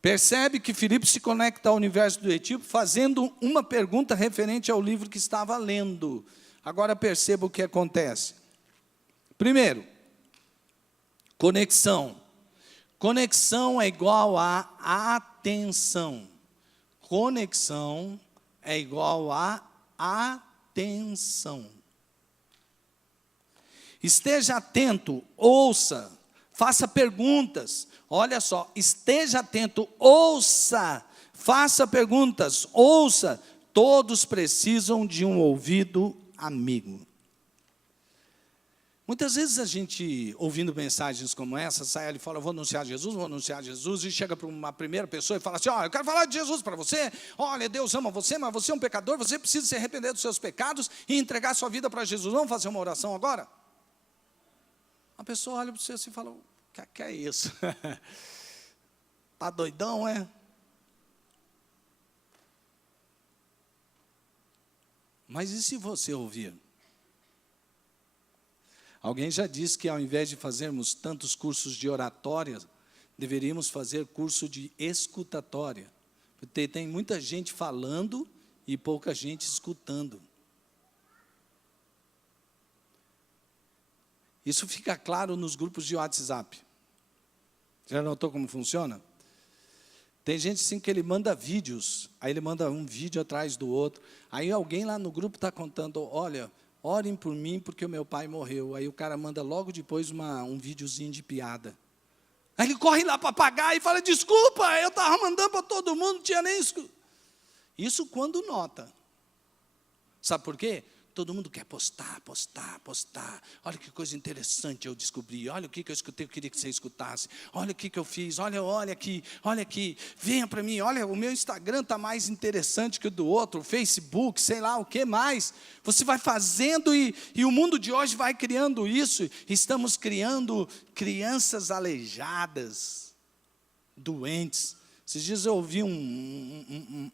Percebe que Filipe se conecta ao universo do etíope fazendo uma pergunta referente ao livro que estava lendo. Agora perceba o que acontece. Primeiro, conexão. Conexão é igual a atenção. Conexão é igual a atenção. Esteja atento, ouça, faça perguntas. Olha só, esteja atento, ouça, faça perguntas, ouça. Todos precisam de um ouvido amigo. Muitas vezes a gente, ouvindo mensagens como essa, sai ali e fala, vou anunciar Jesus, e chega para uma primeira pessoa e fala assim, eu quero falar de Jesus para você, olha, Deus ama você, mas você é um pecador, você precisa se arrepender dos seus pecados e entregar sua vida para Jesus. Vamos fazer uma oração agora? A pessoa olha para você assim e fala, o que é isso? Está doidão, é? Mas e se você ouvir? Alguém já disse que ao invés de fazermos tantos cursos de oratória, deveríamos fazer curso de escutatória. Porque tem muita gente falando e pouca gente escutando. Isso fica claro nos grupos de WhatsApp. Já notou como funciona? Tem gente assim que ele manda vídeos, aí ele manda um vídeo atrás do outro, aí alguém lá no grupo está contando, olha, orem por mim porque o meu pai morreu. Aí o cara manda logo depois um videozinho de piada. Aí ele corre lá para apagar e fala, desculpa, eu estava mandando para todo mundo, não tinha nem isso. Isso quando nota. Sabe por quê? Todo mundo quer postar. Olha que coisa interessante eu descobri. Olha o que eu escutei, eu queria que você escutasse. Olha o que eu fiz. Olha aqui. Venha para mim. Olha, o meu Instagram está mais interessante que o do outro. O Facebook, sei lá o que mais. Você vai fazendo e o mundo de hoje vai criando isso. Estamos criando crianças aleijadas, doentes. Esses dias eu ouvi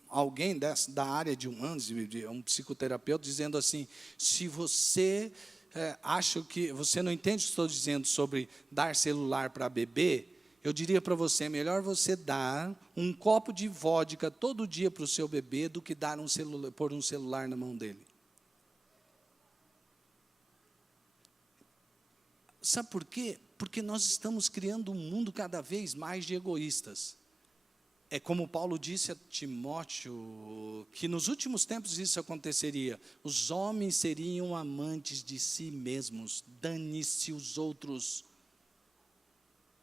alguém da área de humanos, um psicoterapeuta, dizendo assim, se você acha que, você não entende o que estou dizendo sobre dar celular para bebê, eu diria para você, é melhor você dar um copo de vodka todo dia para o seu bebê do que pôr um celular na mão dele. Sabe por quê? Porque nós estamos criando um mundo cada vez mais de egoístas. é como Paulo disse a Timóteo, que nos últimos tempos isso aconteceria. Os homens seriam amantes de si mesmos, dane-se os outros.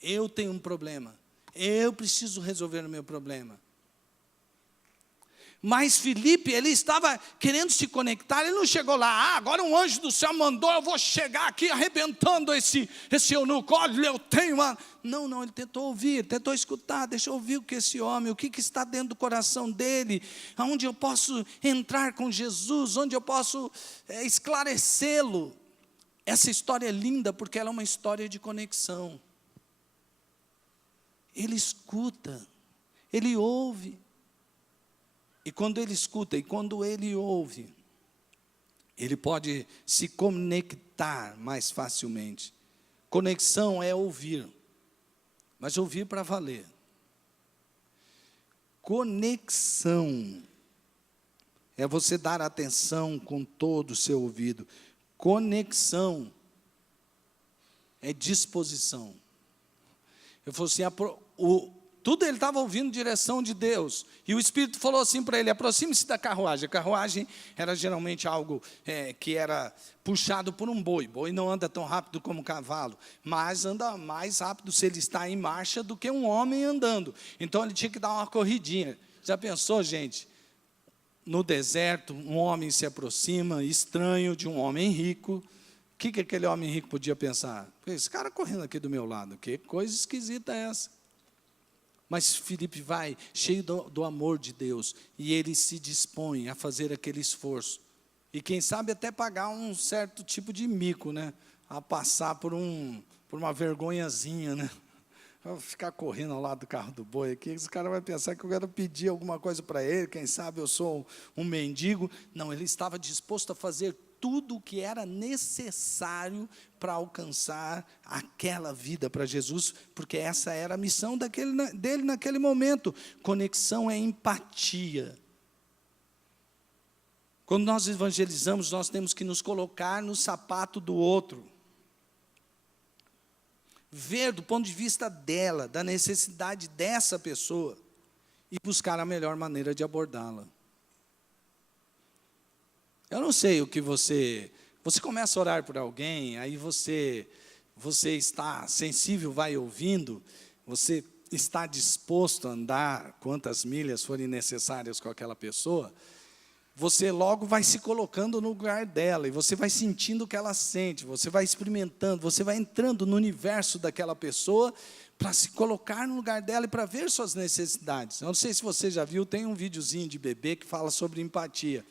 Eu tenho um problema, eu preciso resolver o meu problema. Mas Filipe, ele estava querendo se conectar, ele não chegou lá, agora um anjo do céu mandou, eu vou chegar aqui arrebentando esse eunuco, olha, eu tenho uma... Não, ele tentou ouvir, tentou escutar, deixa eu ouvir o que esse homem, o que está dentro do coração dele, aonde eu posso entrar com Jesus, onde eu posso esclarecê-lo. Essa história é linda porque ela é uma história de conexão. Ele escuta, ele ouve. E quando ele escuta e quando ele ouve, ele pode se conectar mais facilmente. Conexão é ouvir, mas ouvir para valer. Conexão é você dar atenção com todo o seu ouvido. Conexão é disposição. Eu falei assim, tudo ele estava ouvindo direção de Deus. E o Espírito falou assim para ele, aproxime-se da carruagem. A carruagem era geralmente algo que era puxado por um boi. Boi não anda tão rápido como um cavalo, mas anda mais rápido se ele está em marcha do que um homem andando. Então ele tinha que dar uma corridinha. Já pensou, gente? No deserto, um homem se aproxima, estranho, de um homem rico. O que aquele homem rico podia pensar? Esse cara correndo aqui do meu lado, que coisa esquisita é essa? Mas Filipe vai, cheio do amor de Deus, e ele se dispõe a fazer aquele esforço. E quem sabe até pagar um certo tipo de mico, né? A passar por uma vergonhazinha, né? Vou ficar correndo ao lado do carro do boi aqui, esse cara vai pensar que eu quero pedir alguma coisa para ele, quem sabe eu sou um mendigo. Não, ele estava disposto a fazer tudo o que era necessário para alcançar aquela vida para Jesus, porque essa era a missão dele naquele momento. Conexão é empatia. Quando nós evangelizamos, nós temos que nos colocar no sapato do outro. Ver do ponto de vista dela, da necessidade dessa pessoa, e buscar a melhor maneira de abordá-la. Eu não sei o que você começa a orar por alguém, aí você está sensível, vai ouvindo, você está disposto a andar quantas milhas forem necessárias com aquela pessoa, você logo vai se colocando no lugar dela, e você vai sentindo o que ela sente, você vai experimentando, você vai entrando no universo daquela pessoa, para se colocar no lugar dela e para ver suas necessidades. Eu não sei se você já viu, tem um videozinho de bebê que fala sobre empatia.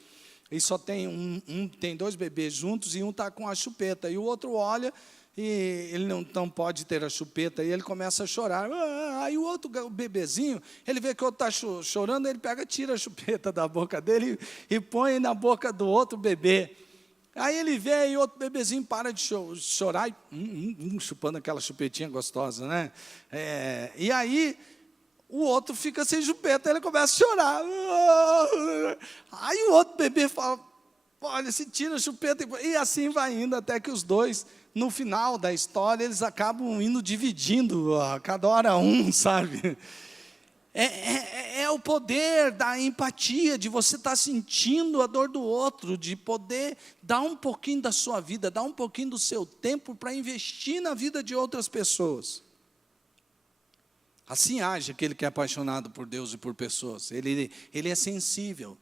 E só tem tem dois bebês juntos e um está com a chupeta. E o outro olha e ele não pode ter a chupeta. E ele começa a chorar. Aí o outro bebezinho, ele vê que o outro está chorando, ele pega, tira a chupeta da boca dele e põe na boca do outro bebê. Aí ele vê e o outro bebezinho para de chorar, chupando aquela chupetinha gostosa, né? E aí o outro fica sem chupeta, ele começa a chorar. Aí o outro bebê fala, olha, se tira a chupeta. E assim vai indo, até que os dois, no final da história, eles acabam indo dividindo, cada hora um, sabe? É o poder da empatia, de você estar sentindo a dor do outro, de poder dar um pouquinho da sua vida, dar um pouquinho do seu tempo para investir na vida de outras pessoas. Assim age aquele que é apaixonado por Deus e por pessoas. Ele é sensível.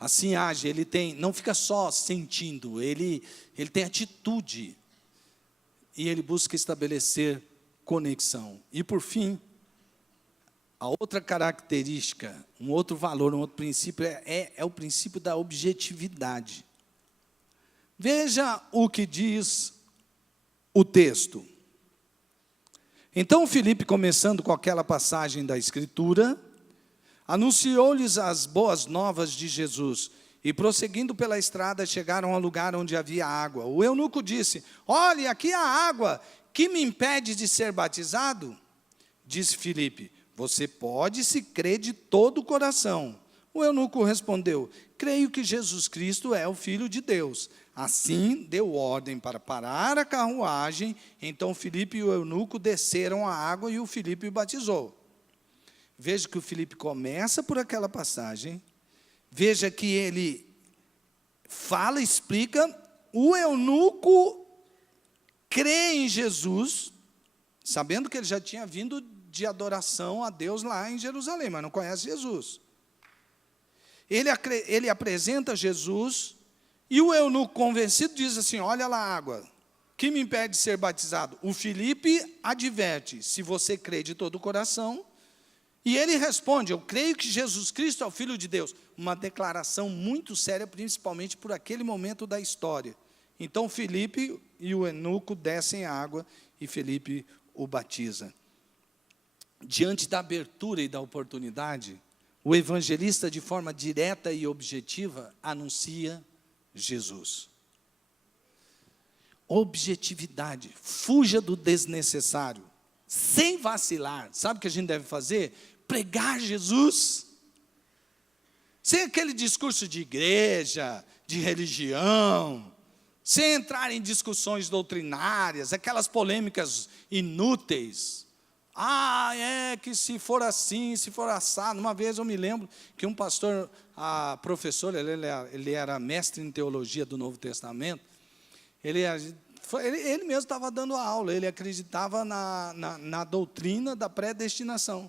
Assim age, não fica só sentindo, ele tem atitude. E ele busca estabelecer conexão. E por fim, a outra característica, um outro valor, um outro princípio é o princípio da objetividade. Veja o que diz o texto. Então Filipe, começando com aquela passagem da Escritura, anunciou-lhes as boas novas de Jesus, e prosseguindo pela estrada, chegaram ao lugar onde havia água. O eunuco disse, olhe, aqui há água, que me impede de ser batizado? Disse Filipe, você pode se crer de todo o coração. O eunuco respondeu, creio que Jesus Cristo é o Filho de Deus. Assim, deu ordem para parar a carruagem. Então Filipe e o eunuco desceram a água e o Filipe o batizou. Veja que o Filipe começa por aquela passagem. Veja que ele fala, explica. O eunuco crê em Jesus, sabendo que ele já tinha vindo de adoração a Deus lá em Jerusalém, mas não conhece Jesus. Ele apresenta Jesus, e o eunuco convencido diz assim: olha lá a água, que me impede de ser batizado? O Filipe adverte: se você crê de todo o coração. E ele responde: eu creio que Jesus Cristo é o Filho de Deus. Uma declaração muito séria, principalmente por aquele momento da história. Então Filipe e o eunuco descem a água e Filipe o batiza. Diante da abertura e da oportunidade, o evangelista, de forma direta e objetiva, anuncia Jesus. Objetividade, fuja do desnecessário, sem vacilar. Sabe o que a gente deve fazer? Pregar Jesus, sem aquele discurso de igreja, de religião, sem entrar em discussões doutrinárias, aquelas polêmicas inúteis. É que se for assim, se for assado. Uma vez eu me lembro que um pastor, professor, ele era mestre em teologia do Novo Testamento, ele mesmo estava dando aula, ele acreditava na doutrina da predestinação.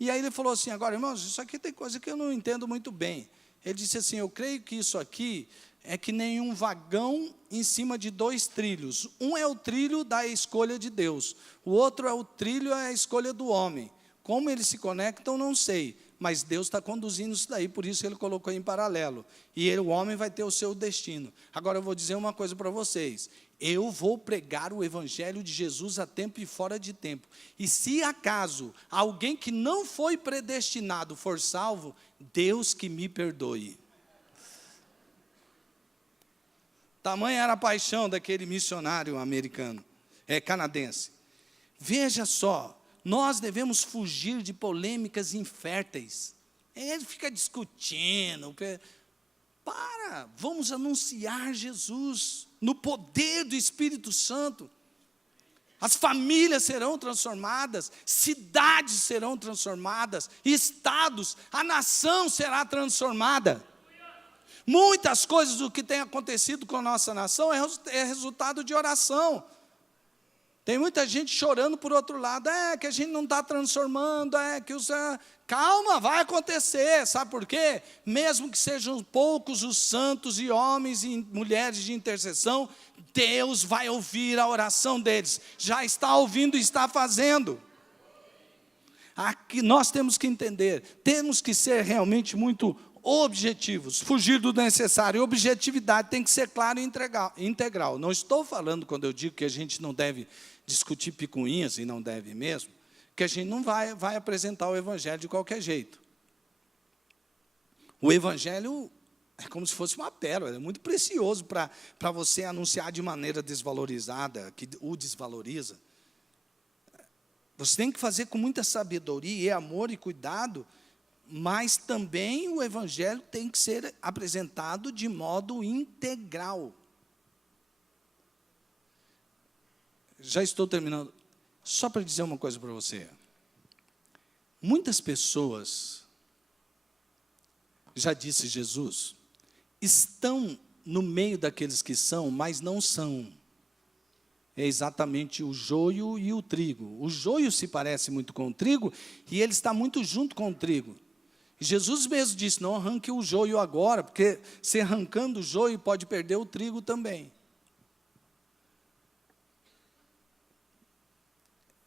E aí ele falou assim: agora, irmãos, isso aqui tem coisa que eu não entendo muito bem. Ele disse assim: eu creio que isso aqui é que nem um vagão em cima de 2 trilhos. Um é o trilho da escolha de Deus, o outro é o trilho, é a escolha do homem. Como eles se conectam, não sei, mas Deus está conduzindo isso daí, por isso ele colocou em paralelo. E o homem vai ter o seu destino. Agora eu vou dizer uma coisa para vocês: eu vou pregar o evangelho de Jesus a tempo e fora de tempo. E se acaso alguém que não foi predestinado for salvo, Deus que me perdoe. Tamanha era a paixão daquele missionário americano, canadense. Veja só, nós devemos fugir de polêmicas inférteis. Ele fica discutindo. Vamos anunciar Jesus no poder do Espírito Santo. As famílias serão transformadas, cidades serão transformadas, estados, a nação será transformada. Muitas coisas do que tem acontecido com a nossa nação é resultado de oração. Tem muita gente chorando por outro lado: que a gente não está transformando, que os... Calma, vai acontecer. Sabe por quê? Mesmo que sejam poucos os santos e homens e mulheres de intercessão, Deus vai ouvir a oração deles. Já está ouvindo e está fazendo. Aqui nós temos que entender, temos que ser realmente muito objetivos, fugir do necessário. Objetividade tem que ser clara e integral. Não estou falando, quando eu digo que a gente não deve discutir picuinhas, e não deve mesmo, que a gente não vai apresentar o evangelho de qualquer jeito. O evangelho é como se fosse uma pérola, é muito precioso para você anunciar de maneira desvalorizada, que o desvaloriza. Você tem que fazer com muita sabedoria e amor e cuidado, mas também o evangelho tem que ser apresentado de modo integral. Já estou terminando. Só para dizer uma coisa para você. Muitas pessoas, já disse Jesus, estão no meio daqueles que são, mas não são. É exatamente o joio e o trigo. O joio se parece muito com o trigo, e ele está muito junto com o trigo. E Jesus mesmo disse: não arranque o joio agora, porque se arrancando o joio pode perder o trigo também.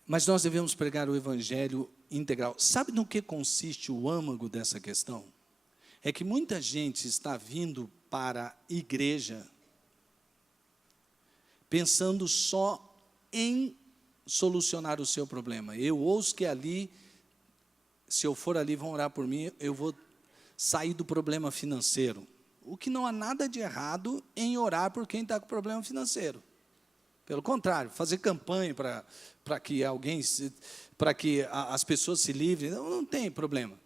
Mas nós devemos pregar o evangelho integral. Sabe no que consiste o âmago dessa questão? É que muita gente está vindo para a igreja pensando só em solucionar o seu problema. Eu ouço que ali, se eu for ali, vão orar por mim, eu vou sair do problema financeiro. O que não há nada de errado em orar por quem está com problema financeiro. Pelo contrário, fazer campanha para que as pessoas se livrem, não tem problema.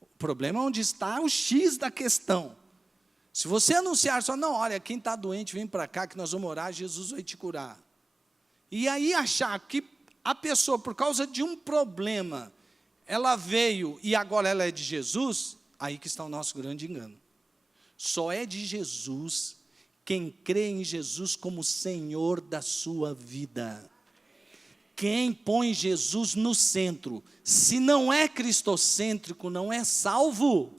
O problema é onde está o X da questão. Se você anunciar só: não, olha, quem está doente, vem para cá que nós vamos orar, Jesus vai te curar. E aí achar que a pessoa, por causa de um problema, ela veio e agora ela é de Jesus, aí que está o nosso grande engano. Só é de Jesus quem crê em Jesus como Senhor da sua vida. Quem põe Jesus no centro, se não é cristocêntrico, não é salvo,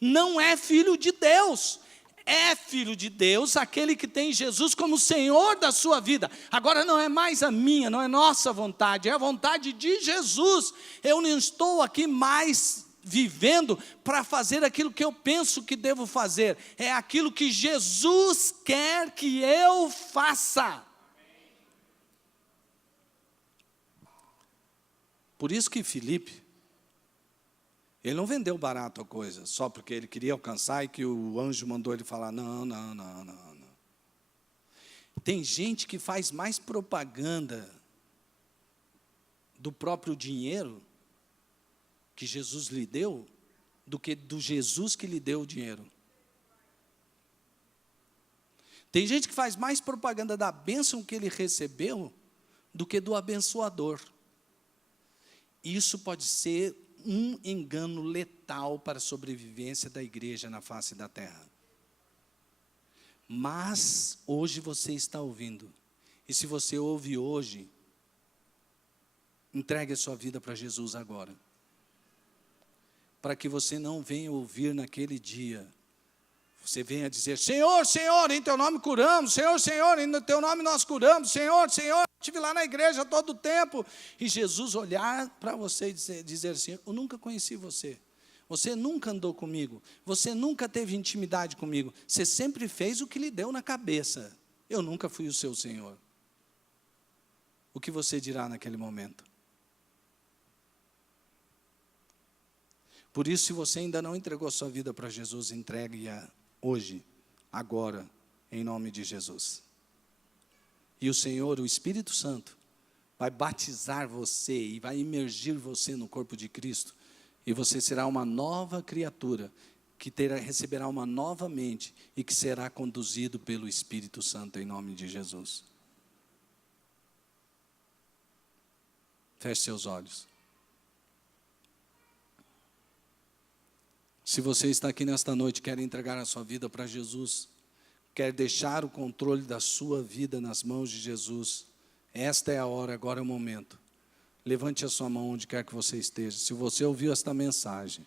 não é filho de Deus. É filho de Deus aquele que tem Jesus como Senhor da sua vida. Agora não é mais a minha, não é nossa vontade, é a vontade de Jesus. Eu não estou aqui mais vivendo para fazer aquilo que eu penso que devo fazer. É aquilo que Jesus quer que eu faça. Por isso que Filipe, ele não vendeu barato a coisa, só porque ele queria alcançar e que o anjo mandou ele falar, não. Tem gente que faz mais propaganda do próprio dinheiro que Jesus lhe deu, do que do Jesus que lhe deu o dinheiro. Tem gente que faz mais propaganda da bênção que ele recebeu, do que do abençoador. Isso pode ser um engano letal para a sobrevivência da igreja na face da terra. Mas hoje você está ouvindo. E se você ouve hoje, entregue a sua vida para Jesus agora. Para que você não venha ouvir naquele dia. Você venha dizer, Senhor, Senhor, em teu nome curamos. Senhor, Senhor, em teu nome nós curamos. Senhor, Senhor, estive lá na igreja todo o tempo. E Jesus olhar para você e dizer assim, eu nunca conheci você. Você nunca andou comigo. Você nunca teve intimidade comigo. Você sempre fez o que lhe deu na cabeça. Eu nunca fui o seu Senhor. O que você dirá naquele momento? Por isso, se você ainda não entregou sua vida para Jesus, entregue-a hoje, agora, em nome de Jesus. E o Senhor, o Espírito Santo, vai batizar você e vai imergir você no corpo de Cristo. E você será uma nova criatura, que receberá uma nova mente e que será conduzido pelo Espírito Santo, em nome de Jesus. Feche seus olhos. Se você está aqui nesta noite, quer entregar a sua vida para Jesus, quer deixar o controle da sua vida nas mãos de Jesus, esta é a hora, agora é o momento. Levante a sua mão onde quer que você esteja. Se você ouviu esta mensagem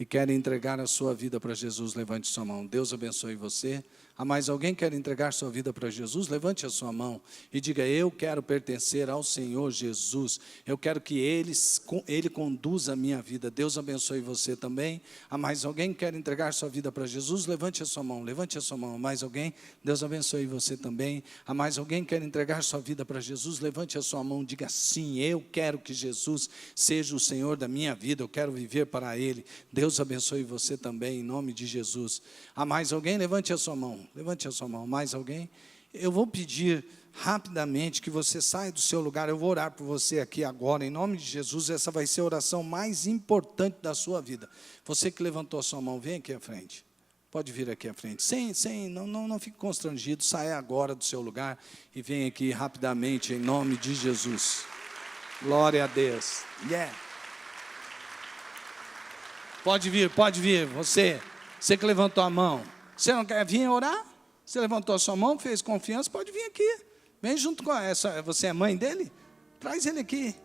e quer entregar a sua vida para Jesus, levante sua mão. Deus abençoe você. Há mais alguém que quer entregar sua vida para Jesus? Levante a sua mão e diga, eu quero pertencer ao Senhor Jesus. Eu quero que Ele conduza a minha vida. Deus abençoe você também. Há mais alguém que quer entregar sua vida para Jesus? Levante a sua mão, levante a sua mão. Há mais alguém? Deus abençoe você também. Há mais alguém que quer entregar sua vida para Jesus? Levante a sua mão, diga sim, eu quero que Jesus seja o Senhor da minha vida. Eu quero viver para Ele. Deus abençoe você também, em nome de Jesus. Há mais alguém? Levante a sua mão. Levante a sua mão. Mais alguém? Eu vou pedir rapidamente que você saia do seu lugar. Eu vou orar por você aqui agora, em nome de Jesus. Essa vai ser a oração mais importante da sua vida. Você que levantou a sua mão, vem aqui à frente. Pode vir aqui à frente. Não fique constrangido. Saia agora do seu lugar e vem aqui rapidamente, em nome de Jesus. Glória a Deus. Yeah. Pode vir. Você que levantou a mão. Você não quer vir orar? Você levantou a sua mão, fez confiança, pode vir aqui. Vem junto com essa. Você é mãe dele? Traz ele aqui.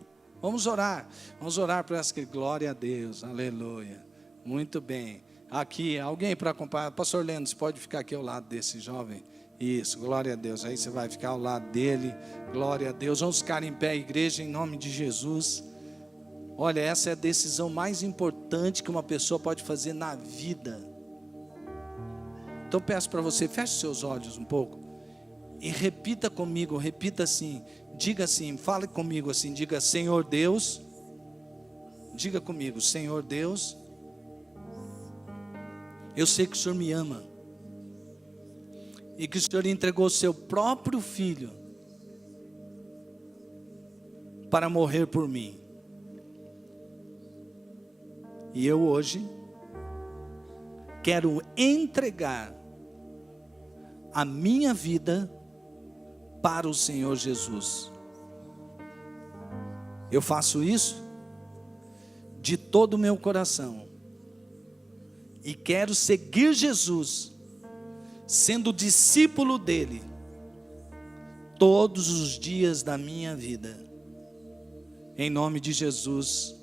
Vamos orar. Vamos orar para essa. Glória a Deus. Aleluia. Muito bem. Aqui, alguém para acompanhar. Pastor Lendo, você pode ficar aqui ao lado desse jovem? Isso, glória a Deus. Aí você vai ficar ao lado dele. Glória a Deus. Vamos ficar em pé, igreja, em nome de Jesus. Olha, essa é a decisão mais importante que uma pessoa pode fazer na vida. Então peço para você, feche seus olhos um pouco e repita comigo, repita assim, diga assim, fale comigo assim, diga Senhor Deus, diga comigo, Senhor Deus, eu sei que o Senhor me ama e que o Senhor entregou o seu próprio Filho para morrer por mim. E eu hoje quero entregar a minha vida para o Senhor Jesus. Eu faço isso de todo o meu coração. E quero seguir Jesus, sendo discípulo dele, todos os dias da minha vida. Em nome de Jesus.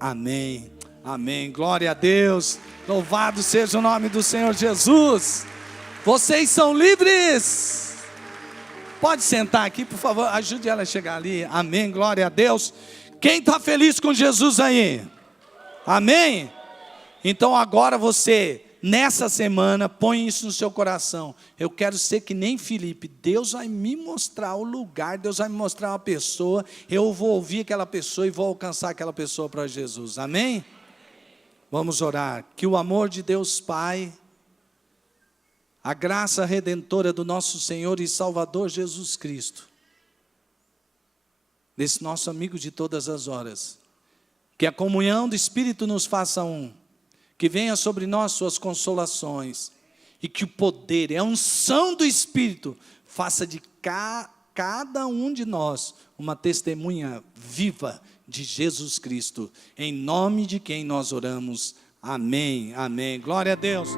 Amém. Amém. Glória a Deus. Louvado seja o nome do Senhor Jesus. Vocês são livres. Pode sentar aqui, por favor. Ajude ela a chegar ali. Amém. Glória a Deus. Quem está feliz com Jesus aí? Amém. Então agora você, nessa semana, põe isso no seu coração. Eu quero ser que nem Felipe. Deus vai me mostrar o lugar, Deus vai me mostrar uma pessoa. Eu vou ouvir aquela pessoa e vou alcançar aquela pessoa para Jesus. Amém? Vamos orar. Que o amor de Deus Pai, a graça redentora do nosso Senhor e Salvador Jesus Cristo, desse nosso amigo de todas as horas, que a comunhão do Espírito nos faça um, que venha sobre nós suas consolações, e que o poder e a unção do Espírito faça de cada um de nós uma testemunha viva de Jesus Cristo, em nome de quem nós oramos. Amém, amém. Glória a Deus.